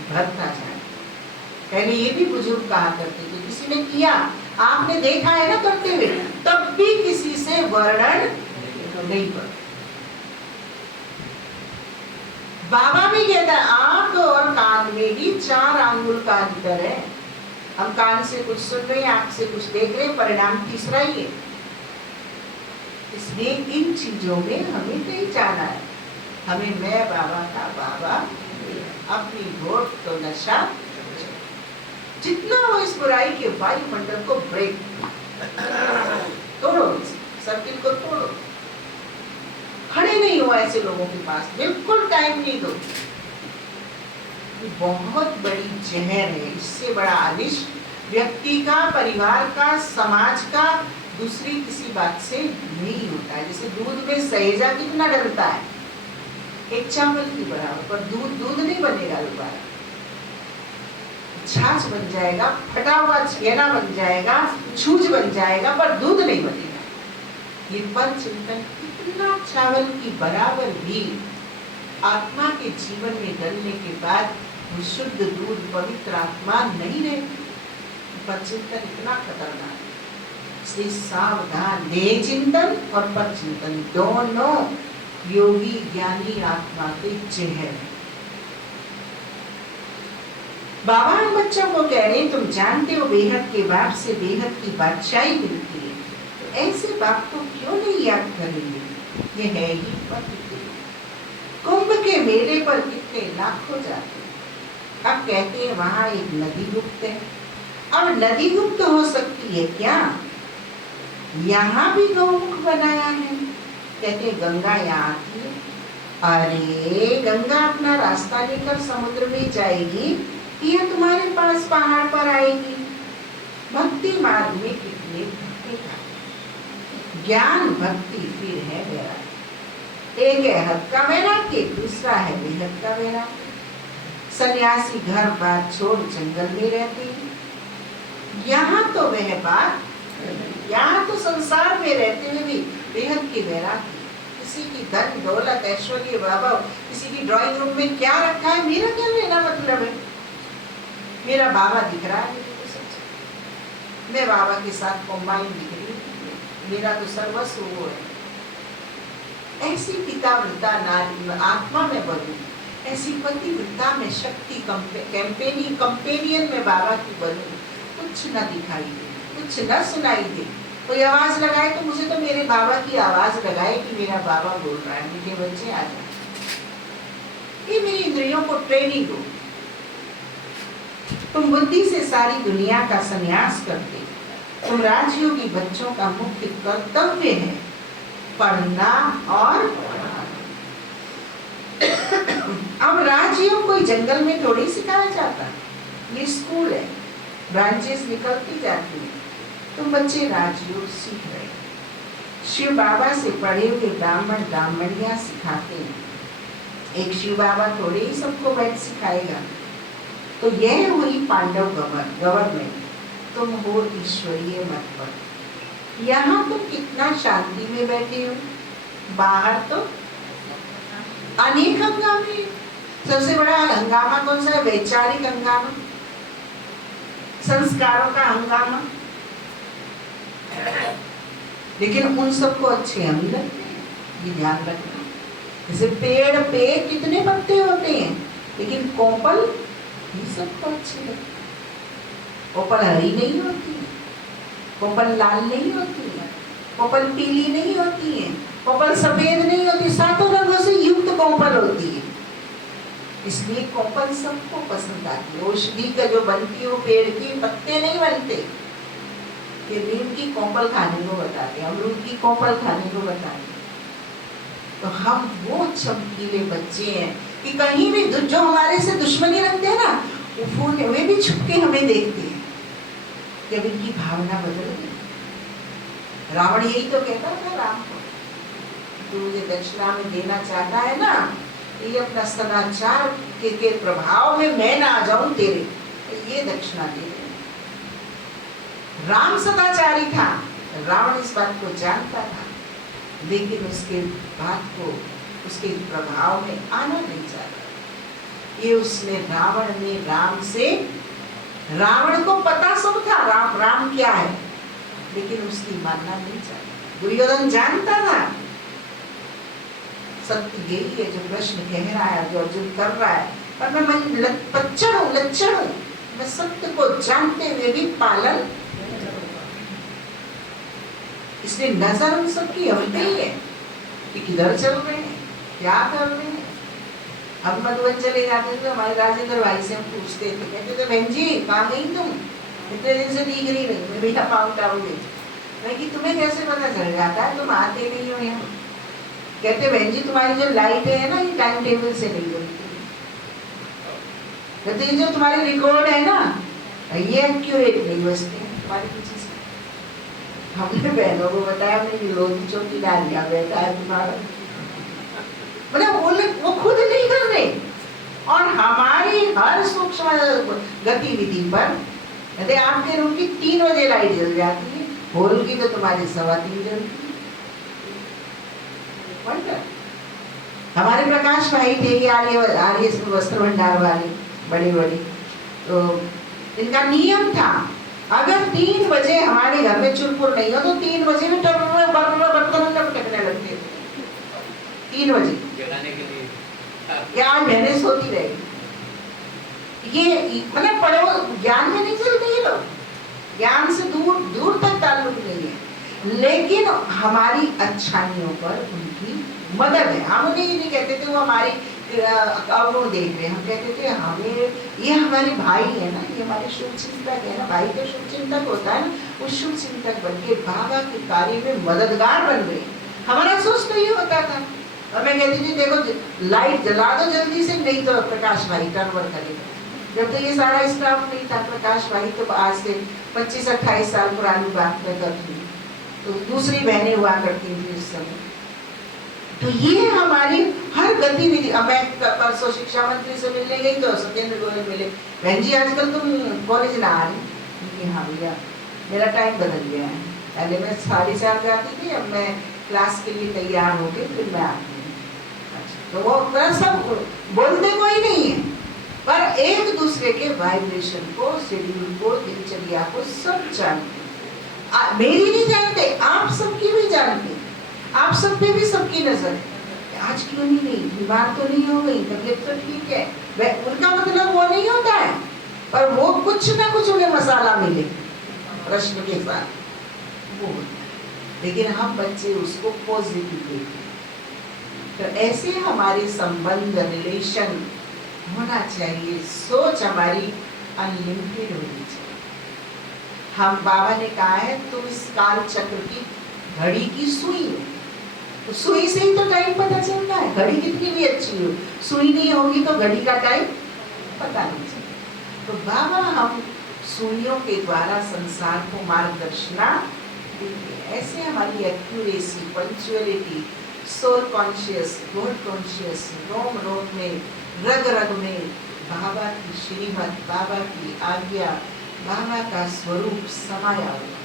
भरता जाने। पहले ये भी बुजुर्ग कहा करते थे, किसी ने किया, आपने देखा है ना करते हुए, तब भी किसी से वर्णन नहीं कर। बाबा भी कहता है आंख और कान में भी 4 आंगुल का अंतर है। हम कान से कुछ सुन रहे हैं, आंख से कुछ देख रहे हैं, परिणाम तीसरा ही है। इसलिए इन चीजों में हमें नहीं जाना है। हमें मैं बाबा का बाबा, अपनी वोट तो नशा, जितना हो इस बुराई के वायुमंडल को ब्रेक तोड़ो, सर्किल को तोड़ो। खड़े नहीं हो ऐसे लोगों के पास, बिल्कुल टाइम नहीं दो। बहुत बड़ी जहर है, इससे बड़ा अनिष्ट व्यक्ति का, परिवार का, समाज का दूसरी किसी बात से नहीं होता है। जैसे दूध में सहेजा कितना डलता है, एक चावल की बराबर, पर दूध नहीं बनेगा दोबारा, छाछ बन जाएगा, फटा हुआ छेना बन जाएगा, छूछ बन जाएगा, पर दूध नहीं बनेगा। ये पर चिंतन कितना चावल की बराबर भी आत्मा के जीवन में डलने के बाद वो शुद्ध दूध, पवित्र आत्मा नहीं रहती। पर चिंतन इतना खतरनाक है, इसलिए सावधान। देह चिंतन और पर चिंतन दोनों योगी ज्ञानी आत्मा के जहर। बाबा हम बच्चों को कह रहे हैं, तुम जानते हो बेहद के बाप से बेहद की बादशाही मिलती है, तो ऐसे बाप को क्यों नहीं याद करेंगे। ये है ही पति। कुंभ के मेले पर कितने लाखों जाते हैं। अब कहते हैं वहां एक नदी गुप्त है। अब नदी गुप्त हो सकती है क्या? यहाँ भी गौमुख बनाया है। कहते हैं गंगा यहाँ आती है। अरे गंगा अपना रास्ता लेकर समुद्र में जाएगी, यह तुम्हारे पास पहाड़ पर आएगी। भक्ति मार्ग में कितने भक्ति का ज्ञान भक्ति फिर है वैराग्य। एक है हद का वैराग्य, दूसरा है बेहद का वैराग्य। सन्यासी घर बार छोड़ जंगल में रहते हैं। यहाँ तो वह बात, यहाँ तो संसार में रहते हुए भी बेहद के वैराग्य। किसी की धन दौलत ऐश्वर्य वैभव, किसी की ड्राइंग रूम में क्या रखा है, मेरा क्या लेना मतलब है। मेरा बाबा दिख रहा है, मैं बाबा के साथ कॉम्बाइन दिख रही हूँ, मेरा तो सर्वस्व वो है। ऐसी पितावृता आत्मा में बनूं, ऐसी पतिव्रता में शक्ति कंपेनियन में बाबा की बनूं। कुछ न दिखाई दे, कुछ न सुनाई दे, कोई आवाज लगाए तो मुझे तो मेरे बाबा की आवाज लगाए कि मेरा बाबा बोल रहा है, मीठे बच्चे आ जाए। ये मेरी इंद्रियों को ट्रेनिंग दो। तुम बुद्धि से सारी दुनिया का संन्यास करते, तुम राजयोगी बच्चों का मुख्य कर्तव्य है पढ़ना और अब राजयोग कोई जंगल में थोड़ी सिखाया जाता, ये स्कूल है, ब्रांचेस निकलती जाती है। तुम बच्चे राजयोग सीख रहे, शिव बाबा से पढ़े हुए ब्राह्मण ब्राह्मणियां सिखाते हैं। एक शिव बाबा थोड़े ही सबको बैठ सिखाएगा। तो यह हुई पांडव गवर्नमेंट, तुम हो ईश्वरीय मत पर। यहाँ तुम कितना शांति में बैठे हो, बाहर तो अनेक हंगामे। सबसे बड़ा हंगामा कौन सा है? वैचारिक हंगामा, संस्कारों का हंगामा। लेकिन उन सबको अच्छे हम लगते हैं, ये ध्यान रखना। जैसे पेड़ पे कितने पत्ते होते हैं, लेकिन कोपल ये सबको अच्छे लगते हैं। कोपल हरी नहीं होती है, कोपल लाल नहीं होती है, कोपल पीली नहीं होती है, कोपल सफेद नहीं होती, सातों रंगों से युक्त कोपल होती है। इसलिए कोपल सबको पसंद आती है। औषधि का जो बनती है वो पेड़ के पत्ते नहीं बनते। ये नीम की कोपल खाने को बताते हैं, अमरूद की कोपल खाने को बताते हैं। तो हम वो चमकीले बच्चे हैं कि कहीं भी जो हमारे से दुश्मनी रखते हैं ना, वे भी छुप के हमें देखते हैं। जब इनकी भावना बदल गई। रावण यही तो कहता था राम को, तू मुझे दक्षिणा में देना चाहता है ना, ये अपना सदाचार के प्रभाव में मैं ना आ जाऊं तेरे, ये दक्षिणा दे। राम सदाचारी था, रावण इस बात को जानता था, लेकिन उसके बात को उसके प्रभाव में आना नहीं चाहता। ये उसने रावण ने राम से रावण को पता सब था राम क्या है, लेकिन उसकी मानना नहीं चाहिए। दुर्योधन जानता था सत्य यही है जो कृष्ण कह रहा है, जो अर्जुन कर रहा है, पर मैं लच्चड़ हूं, मैं सत्य को जानते हुए भी पालन, इसलिए नजर उन सबकी हम पे ही है कि किधर चल रहे हैं, क्या कर रहे हैं। हम मधुबन चले जाते थे, हमारे राजेंद्र भाई से हम पूछते थे, कहते थे बहन जी कहाँ गई तुम, इतने दिन से दिख रही नहीं। मैं भैया माउंट आबू गई। मैं कि तुम्हें कैसे पता चल जाता है, तुम आते नहीं हो यहाँ। कहते बहन जी तुम्हारी जो लाइट है ना, ये टाइम टेबल से नहीं बनती। कहते ये जो तुम्हारे रिकॉर्ड है ना, ये एक्यूरेट नहीं बजते हैं तुम्हारी पीछे से। हमने बहनों को बताया, मेरी रोटी चौकी डाल दिया बेटा है तुम्हारा, मतलब वो खुद नहीं कर रहे। और हमारी हर सूक्ष्म गतिविधि पर, यदि आपके रूम की 3 बजे लाइट जल जाती है, हॉल की तो तुम्हारी 3:15 जलती है। हमारे प्रकाश भाई थे, ये आर्य वस्त्र भंडार वाले बड़े बड़े, तो इनका नियम था अगर 3 बजे हमारे घर में चुरपुर नहीं हो तो 3 बजे में बर्तन टकने लगते थे। 3 बजे जगाने के लिए क्या मैंने सोती रहेगी। ये मतलब पढ़ो, ज्ञान में नहीं चलते ये लोग, ज्ञान से दूर दूर तक ताल्लुक नहीं है, लेकिन हमारी अच्छाइयों पर उनकी मदद है। हम उन्हें ये नहीं कहते थे वो हमारी अवगुण देख रहे, हम कहते थे हमें ये हमारे भाई है ना, ये हमारे शुभ चिंतक है ना, भाई तो शुभ चिंतक होता है ना, उस शुभ चिंतक बन के बाबा के कार्य में मददगार बन गए। हमारा सोच तो ये होता था। और मैं कहती थी देखो लाइट जला दो जल्दी से, नहीं तो प्रकाश भाई टर्नओवर करेगा। जब तो ये सारा स्टाफ नहीं था, प्रकाश भाई तो आज से 25-28 साल पुरानी बात मैं करती हूँ, तो दूसरी बहनें हुआ करती थी उस समय। तो ये हमारी हर गतिविधि, अब मैं परसों शिक्षा मंत्री से मिलने गई तो सत्येंद्र गोयल मिले, बहन जी आजकल तुम कॉलेज ना आ रही। हाँ भैया मेरा टाइम बदल गया है, पहले मैं 4:30 जाती थी, अब मैं क्लास के लिए तैयार होके फिर मैं आती हूँ। तो वो सब बोलते कोई नहीं है, पर एक दूसरे के वाइब्रेशन को, शेड्यूल को, दिनचर्या को सब जानते। मेरी नहीं जानते, आप सबकी भी जानते, आप सब पे भी सबकी नजर है। आज क्यों नहीं, बीमार तो नहीं हो गई, तबीयत तो ठीक है, उनका मतलब वो नहीं होता है, पर वो कुछ ना कुछ उन्हें मसाला मिले प्रश्न के साथ वो। लेकिन हम बच्चे उसको पॉजिटिव लेते, तो ऐसे हमारे संबंध, रिलेशन होना चाहिए। सोच हमारी अनलिमिटेड होनी चाहिए। हम बाबा ने कहा है तुम इस काल चक्र की घड़ी की सुई हो, तो सुई से ही तो टाइम पता चलता है। घड़ी कितनी भी अच्छी हो, सुई नहीं होगी तो घड़ी का टाइम पता नहीं चलता। तो बाबा हम सुइयों के द्वारा संसार को मार्गदर्शना देंगे। ऐसे हमारी accuracy, punctuality, soul conscious, god conscious, रोम रोम में, रग रग में बाबा की श्रीमत, बाबा की आज्ञा, बाबा का स्वरूप समाया हुआ।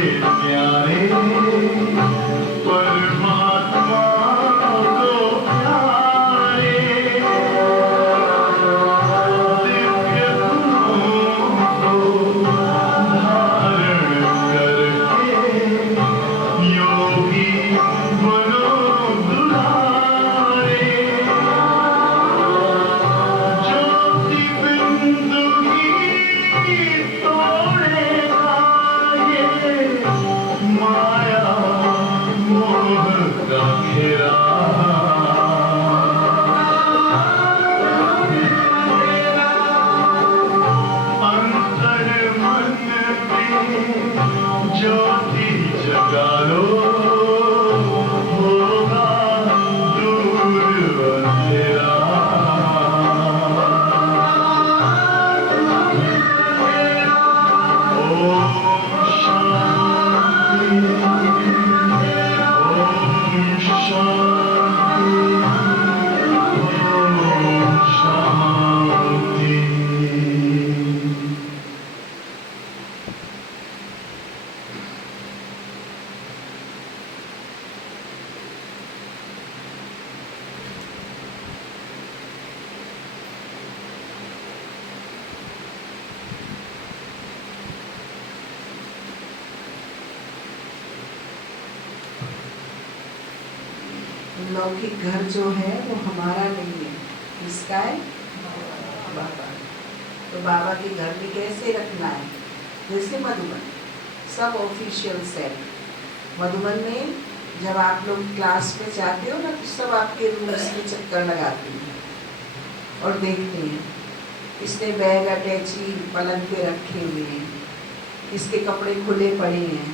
प्यारे परमात्मा को प्यारे दिव्य गुणों को धारण करके योगी बनो दुलारे ज्योति बिंदु की तोड़ेगा ये माया मोह का घेरा अंतर मन में ज्योति जगा लो होगा दूर अंधेरा ओम शांति ओम शांति ओम शांति। लौकिक घर जो है वो हमारा नहीं है, किसका है? बाबा। तो बाबा के घर में कैसे रखना है? जैसे मधुबन, सब ऑफिशियल सेट। मधुबन में जब आप लोग क्लास में जाते हो ना तो सब आपके रूम्स में चक्कर लगाते हैं और देखते हैं इसने बैग अटैची पलंग पे रखे हुए हैं, इसके कपड़े खुले पड़े हैं,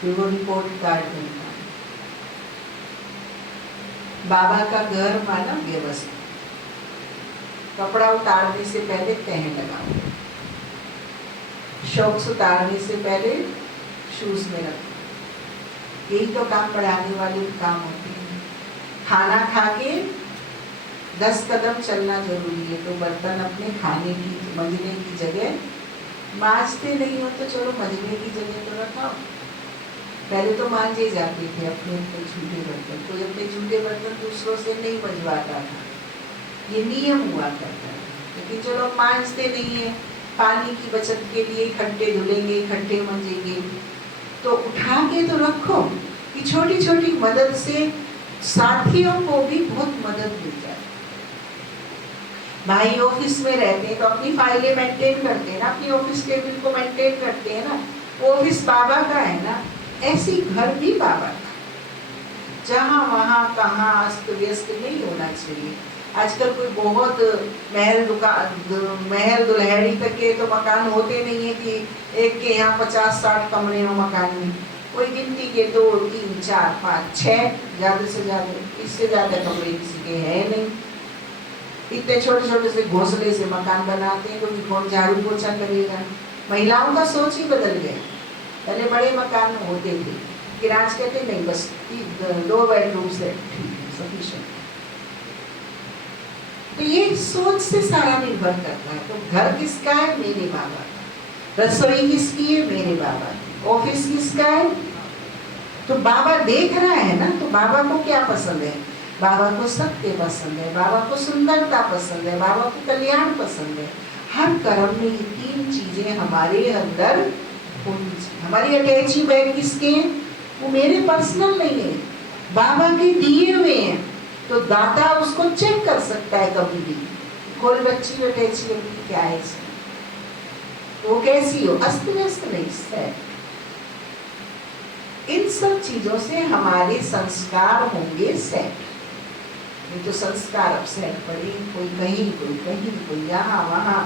फिर वो रिपोर्ट कार्ड बनता है। बाबा का घर माना व्यवस्थित, कपड़ा उतारने से पहले तह लगाओ, शॉक्स उतारने से पहले शूज में रखो। यही तो काम पढ़ाने वाले काम होते हैं। खाना खा के 10 कदम चलना जरूरी है, तो बर्तन अपने खाने की मंजने की जगह मांजते नहीं हो तो चलो मंजने की जगह तो रखाओ। पहले तो मांजे जाते थे अपने झूठे बर्तन, कोई अपने झूठे बर्तन दूसरों से नहीं मंजवाता था, ये नियम हुआ करता था। लेकिन चलो मांजते नहीं है, पानी की बचत के लिए इकट्ठे धुलेंगे, इकट्ठे मंजेंगे, तो उठा के तो रखो कि छोटी छोटी मदद से साथियों को भी बहुत मदद मिल जाए। भाई ऑफिस में रहते हैं तो अपनी फाइलें मेंटेन करते हैं ना, अपनी ऑफिस टेबल को मेंटेन करते हैं ना। ऑफिस बाबा का है ना, ऐसी घर भी बाबा का, जहाँ वहाँ कहाँ अस्त व्यस्त नहीं होना चाहिए। आजकल कोई बहुत महल दुल्हड़ी तक के तो मकान होते नहीं है कि एक के यहाँ 50-60 कमरे हो मकान में, कोई गिनती के 2, 3, 4, 5, 6 ज्यादा से ज्यादा, इससे ज्यादा कमरे किसी के है नहीं। इतने छोटे छोटे से घोंसले से मकान बनाते हैं, क्योंकि कौन झाड़ू पोछा करेगा। महिलाओं का सोच ही बदल गया। पहले बड़े मकान होते थे, कि आज कहते नहीं बस 2 बेडरूम से सफिशिएंट। तो ये सोच से सारा निर्भर करता है। तो घर किसका है? मेरे बाबा का। रसोई किसकी है? मेरे बाबा की। ऑफिस किसका है? तो बाबा देख रहा है ना, तो बाबा को क्या पसंद है? बाबा को सत्य पसंद है, बाबा को सुंदरता पसंद है, बाबा को कल्याण पसंद है। हर कर्म में ये 3 चीजें हमारे अंदर होनी चाहिए। हमारी अटैची बैग किसके हैं? वो मेरे पर्सनल नहीं है, बाबा के दिए हुए हैं। तो दाता उसको चेक कर सकता है कभी भी, कोई बच्ची अटैची लगती क्या है इसमें, वो कैसी हो, अस्त व्यस्त नहीं है। इन सब चीजों से हमारे संस्कार होंगे सेट। ये तो संस्कार अब सेट पड़े, कोई कहीं कोई यहाँ वहाँ।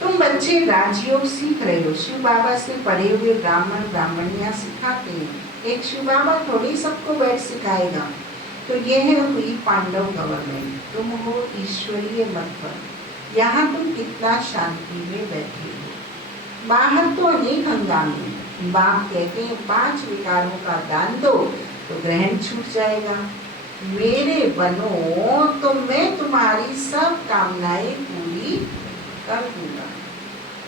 तुम बच्चे राजयोग सीख रहे हो, शिव बाबा से पढ़े हुए ब्राह्मण ब्राह्मणियां सिखाते हैं। एक शिव बाबा थोड़ी सबको बैठ सिखाएगा। तो यह हुई पांडव गवर्नमेंट। तुम हो ईश्वरीय मत पर, यहाँ तुम कितना शांति में बैठे हो। बाहर तो अनेक हंगामे। बाप कहते हैं 5 विकारों का दान दो तो ग्रहण छूट जाएगा। मेरे बनो तो मैं तुम्हारी सब कामनाएं पूरी कर दूंगा।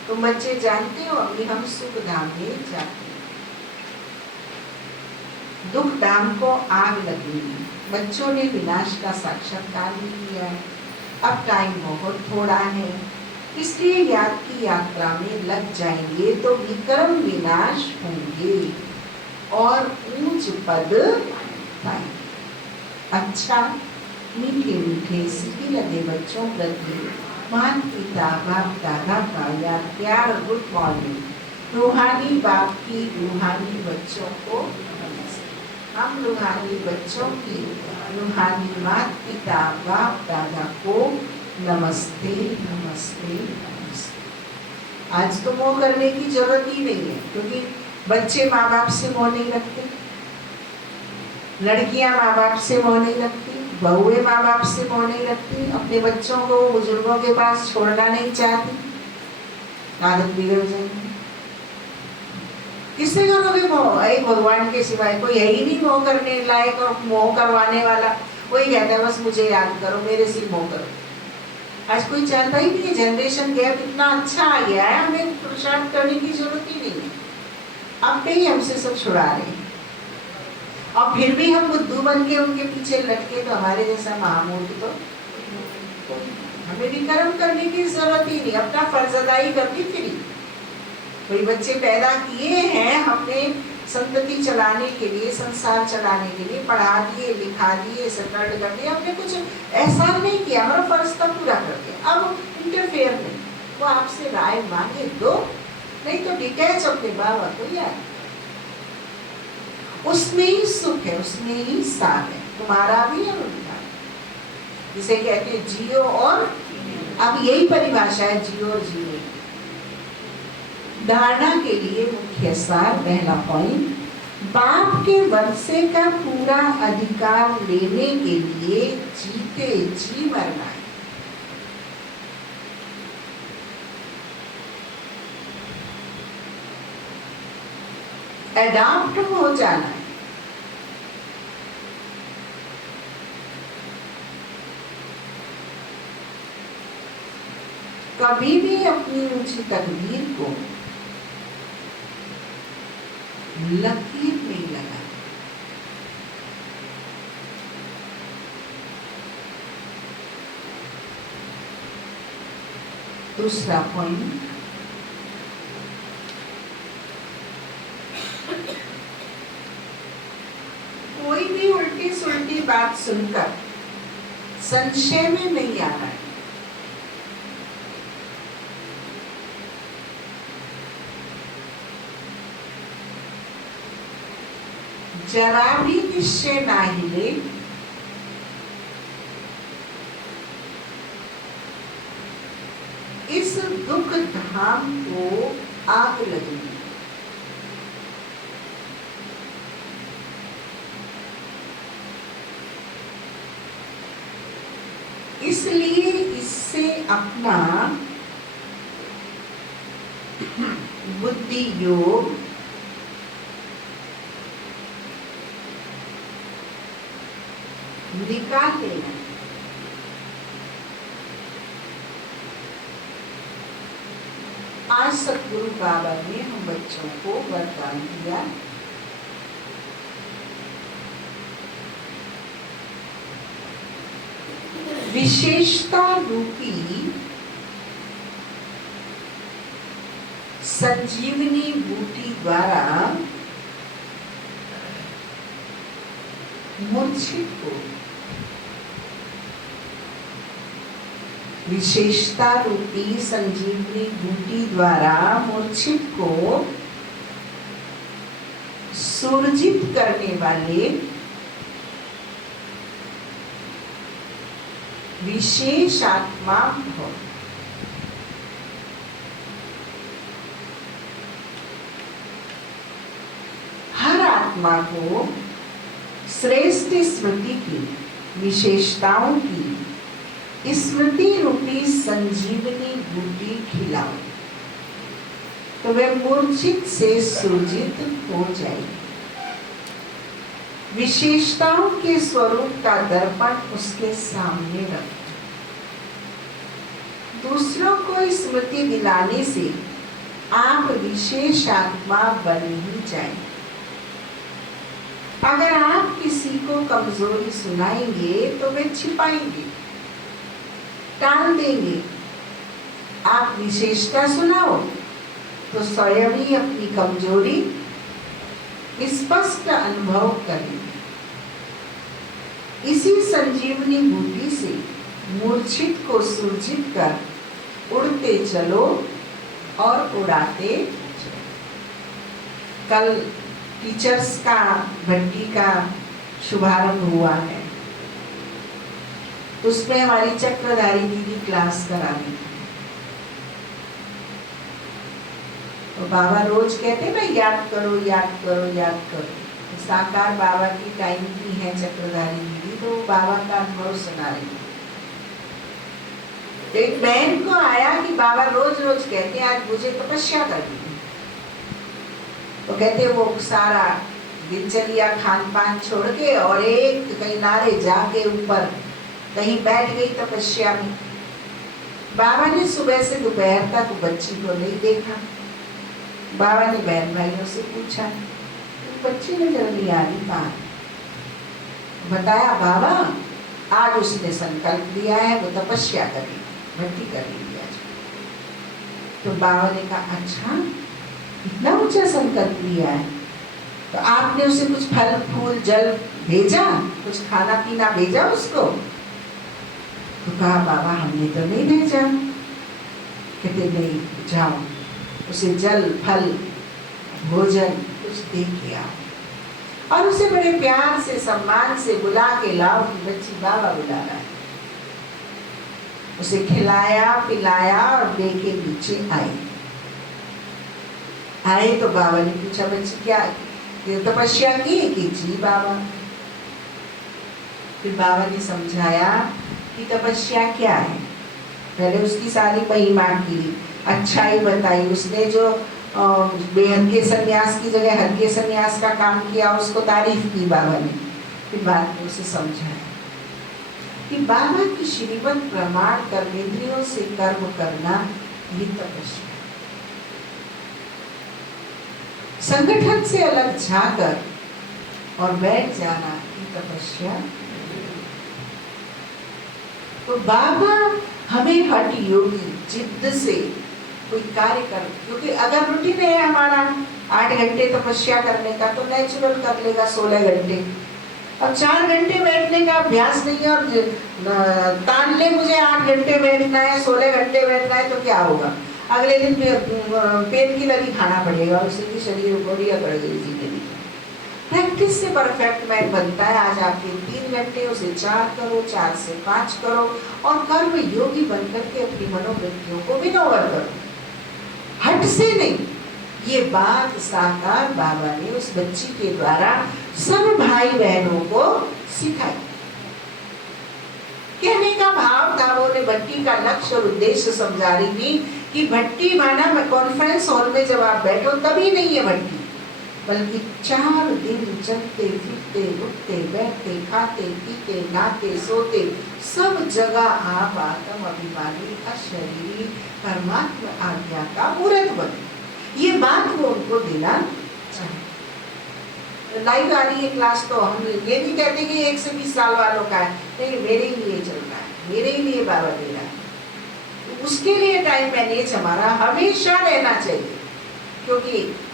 तुम बच्चे जानते हो अभी हम सुख धाम में जाते हैं, दुख धाम को आग लगेगी। बच्चों ने विनाश का साक्षात्कार भी किया है। अब टाइम बहुत थोड़ा है, इसलिए याद की यात्रा में लग जाएंगे तो विक्रम विनाश होंगे और ऊंच पद पाएंगे। अच्छा, मीठे मीठे सीधी लगे बच्चों प्रति माता पिता बाप दादा का याद प्यार गुड मॉर्निंग। रूहानी बाप की रूहानी बच्चों को नमस्ते। हम रूहानी बच्चों की रूहानी माता पिता बाप दादा को नमस्ते नमस्ते नमस्ते। आज तो मोह करने की जरूरत ही नहीं है, क्योंकि बच्चे माँ बाप से मोह नहीं रखते, लड़कियां माँ बाप से मोह नहीं रखती, बहुएं माँ बाप से मोह नहीं रखती, अपने बच्चों को बुजुर्गों के पास छोड़ना नहीं चाहती, आदत बिगड़ जाएगी। किससे करोगे मोह? एक भगवान के सिवाय कोई है ही नहीं मोह करने लायक और मोह करवाने वाला। वही कहता है बस मुझे याद करो, मेरे से मोह करो। आज कोई चाहता ही नहीं है। जनरेशन गैप इतना अच्छा आ गया है, हमें पुरुषार्थ करने की जरूरत ही नहीं है। अब पे ही हमसे सब छुड़ा रहे हैं, और फिर भी हम बुद्धू बन के उनके पीछे लटके, तो हमारे जैसा महामूर्ख तो हमें विक्रम करने की जरूरत ही नहीं, अपना फर्ज अदाई करनी फ्री। कोई बच्चे पैदा किए हैं हमने संतति चलाने के लिए, संसार चलाने के लिए, पढ़ा दिए लिखा दिए सेटल्ड कर दिया, हमने कुछ एहसान नहीं किया, हमारा फर्ज तब पूरा कर दिया। अब इंटरफेयर नहीं, वो आपसे राय मांगे दो, नहीं तो डिटैच अपने बाबा को याद, उसमें ही सुख है, उसमें ही सार है, तुम्हारा भी और उनका। जिसे कहते हैं जियो और, अब यही परिभाषा है जियो और जियो। धारणा के लिए मुख्य सार, पहला पॉइंट, बाप के वर्षे का पूरा अधिकार लेने के लिए जीते जी मरना है। एडाप्ट हो जाना है। कभी भी अपनी ऊंची तकदीर को लकीर नहीं लगा। दूसरा पॉइंट, कोई भी उल्टी सुल्टी बात सुनकर संशय में नहीं आना है। जरा भी निश्चय ना हिले, इस दुख धाम को आग लगेगी। इसलिए इससे अपना बुद्धि योग निकाल लेना। आज सतगुरु बाबा ने हम बच्चों को वरदान दिया, विशेषता रूपी संजीवनी बूटी द्वारा मूर्छित को, विशेषता रूपी संजीवनी बूटी द्वारा मूर्छित को सुरजित करने वाले विशेष आत्मा भव। हर आत्मा को श्रेष्ठ स्मृति की, विशेषताओं की स्मृति रूपी संजीवनी बूटी खिलाओ, तो वह मूर्छित से सुरजित हो जाएगी। विशेषताओं के स्वरूप का दर्पण उसके सामने रखो। दूसरों को स्मृति दिलाने से आप विशेष आत्मा बन ही जाएं। अगर आप किसी को कमजोरी सुनाएंगे तो वे छिपाएंगे, टाल देंगे। आप विशेषता सुनाओ तो स्वयं ही अपनी कमजोरी स्पष्ट अनुभव करेंगे। इसी संजीवनी बूटी से मूर्छित को सूजित कर उड़ते चलो और उड़ाते चलो। कल टीचर्स का भट्टी का शुभारंभ हुआ है, उसमें हमारी चक्रधारी दीदी क्लास करा रही थी। तो बाबा रोज कहते ना, याद करो याद करो याद करो। साकार बाबा की टाइम की है चक्रधारी दीदी, तो बाबा का अनुभव सुना रही थी। तो एक बहन को आया कि बाबा रोज रोज कहते हैं आज मुझे तपस्या करनी है। तो कहते वो सारा दिनचर्या खान पान छोड़ के और एक किनारे जाके ऊपर कहीं बैठ गई तपस्या में। बाबा ने सुबह से दोपहर तक बच्ची को नहीं देखा। बाबा ने बहन भाइयों से पूछा, बच्ची में जल्दी आ रही बात। बताया बाबा आज उसने संकल्प लिया है वो तपस्या करेगी, भक्ति करेगी आज। तो बाबा ने कहा अच्छा इतना ऊंचा संकल्प लिया है, तो आपने उसे कुछ फल फूल जल भेजा, कुछ खाना पीना भेजा उसको? तो कहा बाबा हमने तो नहीं भेजा। कहते नहीं जाओ उसे जल फल भोजन कुछ दे के आओ और उसे बड़े प्यार से सम्मान से बुला के लाओ कि बच्ची बाबा बुला रहा है। उसे खिलाया पिलाया और लेके नीचे आए तो बाबा ने पूछा बच्ची क्या तपस्या की? कि जी बाबा। फिर बाबा ने समझाया कि तपस्या क्या है। पहले उसकी सारी महिमा की, अच्छाई बताई। उसने जो बेहद संन्यास की जगह हल्के संन्यास का काम किया उसको तारीफ की बाबा ने। फिर बाद में उसे समझाया कि बाबा की श्रीमत प्रमाण कर्मेंद्रियों से कर्म करना ये तपस्या। संगठन से अलग जाकर और बैठ जाना ये तपस्या। तो बाबा हमें हठ योगी जिद्द से कोई कार्य कर, क्योंकि अगर रूटीन है हमारा 8 घंटे तपस्या करने का तो नेचुरल कर लेगा 16 घंटे। अब 4 घंटे बैठने का अभ्यास नहीं है और तान ले मुझे 8 घंटे बैठना है 16 घंटे बैठना है तो क्या होगा? अगले दिन पेट की लगी खाना पड़ेगा, उससे भी शरीर बढ़िया बढ़ गई जिंदगी। प्रैक्टिस से परफेक्ट मैन बनता है। आज आपके 3 घंटे उसे 4 करो, 4 से 5 करो और कर्म योगी बनकर के अपनी मनोवृत्तियों को विनोवर करो, हट से नहीं। ये बात साकार बाबा ने उस बच्ची के द्वारा सब भाई बहनों को सिखाई। कहने का भाव था वो ने भट्टी का लक्ष्य और उद्देश्य समझा रही थी कि भट्टी माना कॉन्फ्रेंस हॉल में जब आप बैठो तभी नहीं है भट्टी, बल्कि 4 दिन चलते फिरते उठते बैठते खाते पीते नहाते सोते सब जगह आप आत्म अभिमानी अशरीरी परमात्मा आज्ञा का मूर्त बने। ये बात वो उनको देना चाहिए। लाइव आ रही है क्लास तो हम ये नहीं कहते कि 1 से 20 साल वालों का है, नहीं मेरे ही लिए चल रहा है, मेरे ही लिए बाबा दे रहा है। तो उसके लिए टाइम मैनेज हमारा हमेशा रहना चाहिए, क्योंकि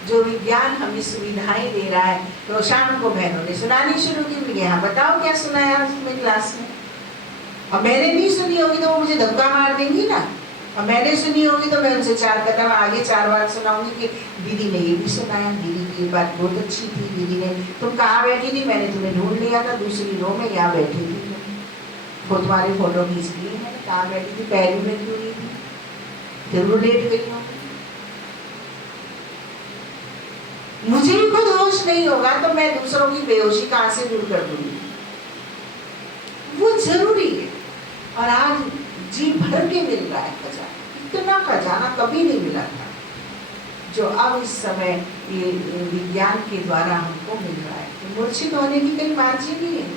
जो विज्ञान हमें सुविधाएं दे रहा है। तो शाम को बहनों ने सुनानी शुरू की, यहाँ बताओ क्या सुनाया उसमें क्लास में। और मैंने नहीं सुनी होगी तो वो मुझे धक्का मार देंगी ना, और मैंने सुनी होगी तो मैं उनसे 4 कदम आगे 4 बार सुनाऊंगी कि दीदी ने ये भी सुनाया, दीदी की ये बात बहुत अच्छी थी, दीदी ने तुम कहाँ बैठी थी, मैंने तुम्हें ढूंढ लिया था दूसरी रो में, यहाँ बैठी थी, वो तुम्हारे फोटो खींच लिए मैंने, कहाँ बैठी थी, पैरों में क्यों नहीं थी, जरूर लेट गई होगी। मुझे ही खुद होश नहीं होगा तो मैं दूसरों की बेहोशी कहाँ से दूर कर दूंगी? वो जरूरी है। और आज जी भर के मिल रहा है खजाना, इतना खजाना कभी नहीं मिला था जो अब इस समय ये विज्ञान के द्वारा हमको मिल रहा है। तो मूर्छित होने की कहीं मार्जिन नहीं है।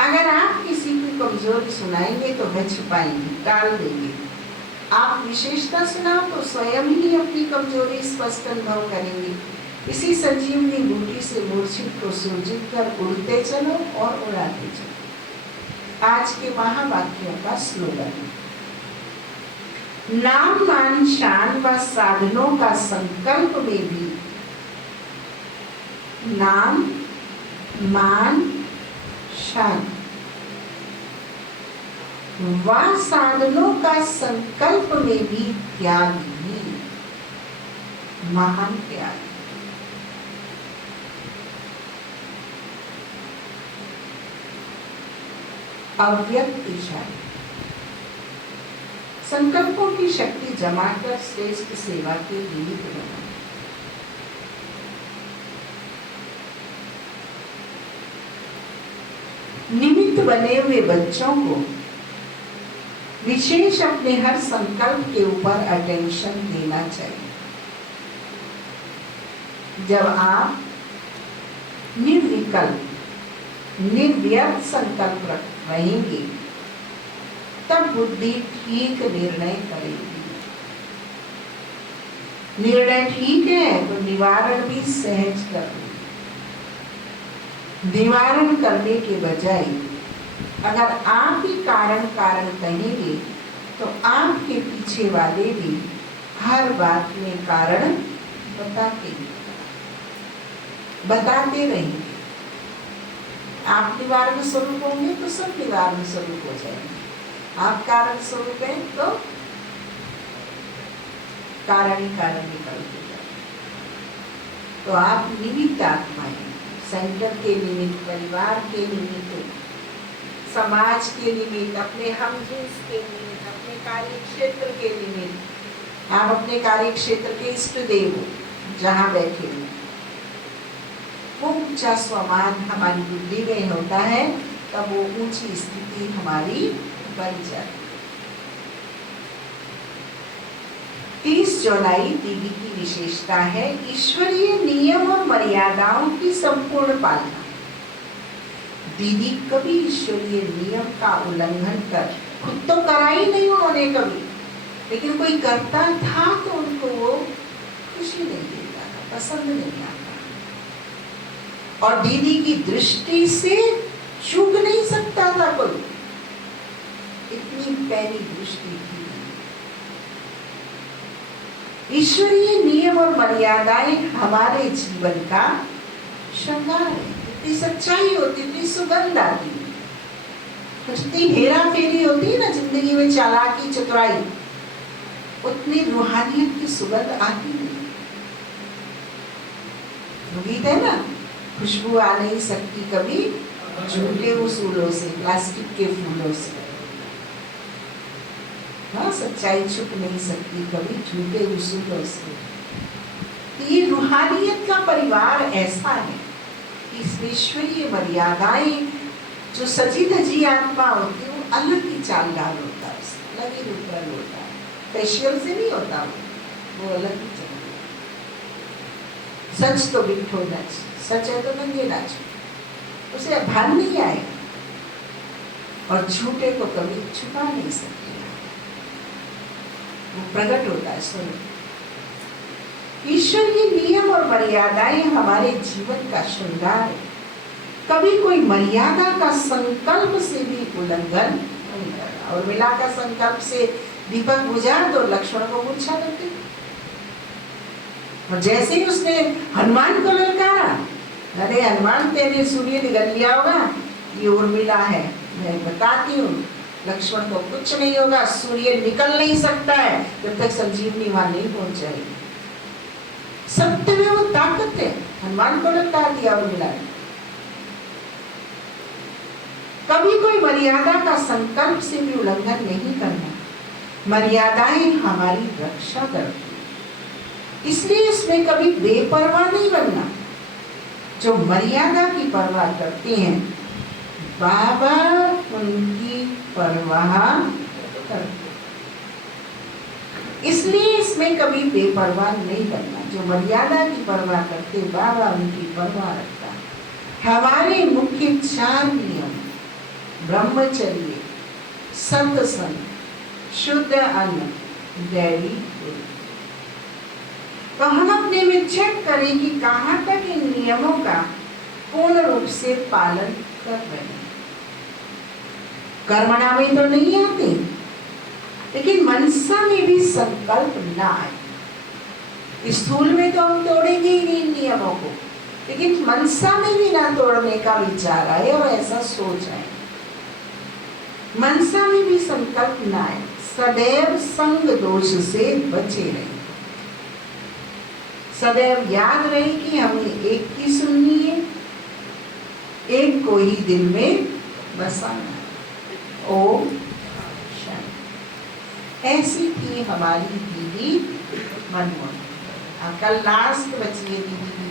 अगर आप किसी को कमजोरी सुनाएंगे तो वह छुपाएंगे, टाल देंगे। आप विशेषता सुनाओ तो स्वयं ही अपनी कमजोरी स्पष्ट अनुभव करेंगे। इसी संजीवनी बूटी से मूर्छित को सुरजित कर उड़ते चलो और उड़ाते चलो। आज के महावाक्यों का स्लोगन: नाम मान शान व साधनों का संकल्प में भी, नाम मान शान व साधनों का संकल्प में भी त्याग ही, महान त्याग। अव्यक्त इशारे, संकल्पों की शक्ति जमाकर श्रेष्ठ सेवा के निमित्त बना। निमित्त बने हुए बच्चों को विशेष अपने हर संकल्प के ऊपर अटेंशन देना चाहिए। जब आप निर्विकल्प निर्व्यर्थ संकल्प रहेंगे तब बुद्धि ठीक निर्णय करेगी। निर्णय ठीक है तो निवारण भी सहज कर लेगी। निवारण करने के बजाय अगर आप ही कारण कहेंगे तो आपके पीछे वाले भी हर बात में कारण बताते रहेंगे। आप निवारण स्वरूप होंगे तो सब निवारण स्वरूप हो जाएंगे। आप कारण स्वरूप हैं तो कारण ही कारण निकलते जाए। तो आप निमित्त आत्मा हैं, सेंटर के निमित्त, परिवार के निमित्त, समाज के निमित्त, अपने हमजिन्स के निमित्त, अपने कार्य क्षेत्र के निमित्त। आप अपने कार्य क्षेत्र के इष्ट देव जहाँ बैठे हो, वो ऊंचा स्वमान हमारी बुद्धि में होता है, तब वो ऊंची स्थिति हमारी बन जाती। 30 जुलाई दीदी की विशेषता है ईश्वरीय नियम और मर्यादाओं की संपूर्ण पालना। दीदी कभी ईश्वरीय नियम का उल्लंघन कर, खुद तो करा ही नहीं उन्होंने कभी, लेकिन कोई करता था तो उनको वो खुशी नहीं देता था, पसंद नहीं आता। और दीदी की दृष्टि से चूक नहीं सकता था कोई, इतनी पैनी दृष्टि थी। ईश्वरीय नियम और मर्यादाएं हमारे जीवन का श्रृंगार है। इतनी सच्चाई होती, इतनी सुगंध आती, इतनी हेरा फेरी होती ना जिंदगी में, चालाकी चतुराई, उतनी रूहानियत की सुगंध आती नहीं। गीत है ना, खुशबू आ नहीं सकती कभी झूठे उसूलों से, प्लास्टिक के फूलों से। हाँ, सच्चाई छुप नहीं सकती कभी झूठे उसूलों से। तो ये रूहानियत का परिवार ऐसा है कि इसमें ईश्वरीय मर्यादाएं, जो सजी धजी आत्मा होती है वो अलग ही चालदार होता है, अलग ही रुद्रल होता है, फेशियल से नहीं होता वो अलग ही चल। सच तो बिठो नाच, सच है तो नंगे नाच, उसे भान नहीं आएगा, और झूठे को कभी छुपा नहीं सकते, वो प्रकट होता है स्वरूप। ईश्वरीय नियम और मर्यादाएं हमारे जीवन का श्रृंगार है। कभी कोई मर्यादा का संकल्प से भी उल्लंघन नहीं करना। और मिला का संकल्प से दीपक बुझा तो लक्ष्मण को मूर्छा लग गई, और जैसे ही उसने हनुमान को ललकारा, अरे हनुमान तेरे सूर्य निगल लिया होगा, ये उर्मिला है, मैं बताती हूँ लक्ष्मण को कुछ नहीं होगा, सूर्य निकल नहीं सकता है जब तक संजीवनी वहां नहीं पहुंच जाएगी। सत्य में वो ताकत है, हनुमान को ललकार दिया उर्मिला ने। कभी कोई मर्यादा का संकल्प से भी उल्लंघन नहीं करना। मर्यादाएं हमारी रक्षा करती, इसलिए इसमें कभी बेपरवाह नहीं बनना। जो मर्यादा की परवाह करते हैं बाबा उनकी परवाह करते, इसलिए इसमें कभी बेपरवाह नहीं बनना। जो मर्यादा की परवाह करते बाबा उनकी परवाह रखता। हमारे मुख्य 4 नियम ब्रह्मचर्य, सत्संग, शुद्ध अन्न, वेरी गुड। तो हम अपने में चेक करें कि कहाँ तक इन नियमों का पूर्ण रूप से पालन कर रहे हैं। कर्मणा में तो नहीं आते, लेकिन मनसा में भी संकल्प ना आए। स्थूल में तो हम तोड़ेंगे ही नहीं इन नियमों को, लेकिन मनसा में भी ना तोड़ने का विचार आए और ऐसा सोच आए, मनसा में भी संकल्प ना आए। सदैव संग दोष से बचे रहे, सदैव याद रहे कि हमें एक की सुननी है, एक को ही दिल में बसाना है। ओम शांति। ऐसी थी हमारी दीदी मनमोहन। कल लास्ट बची है दीदी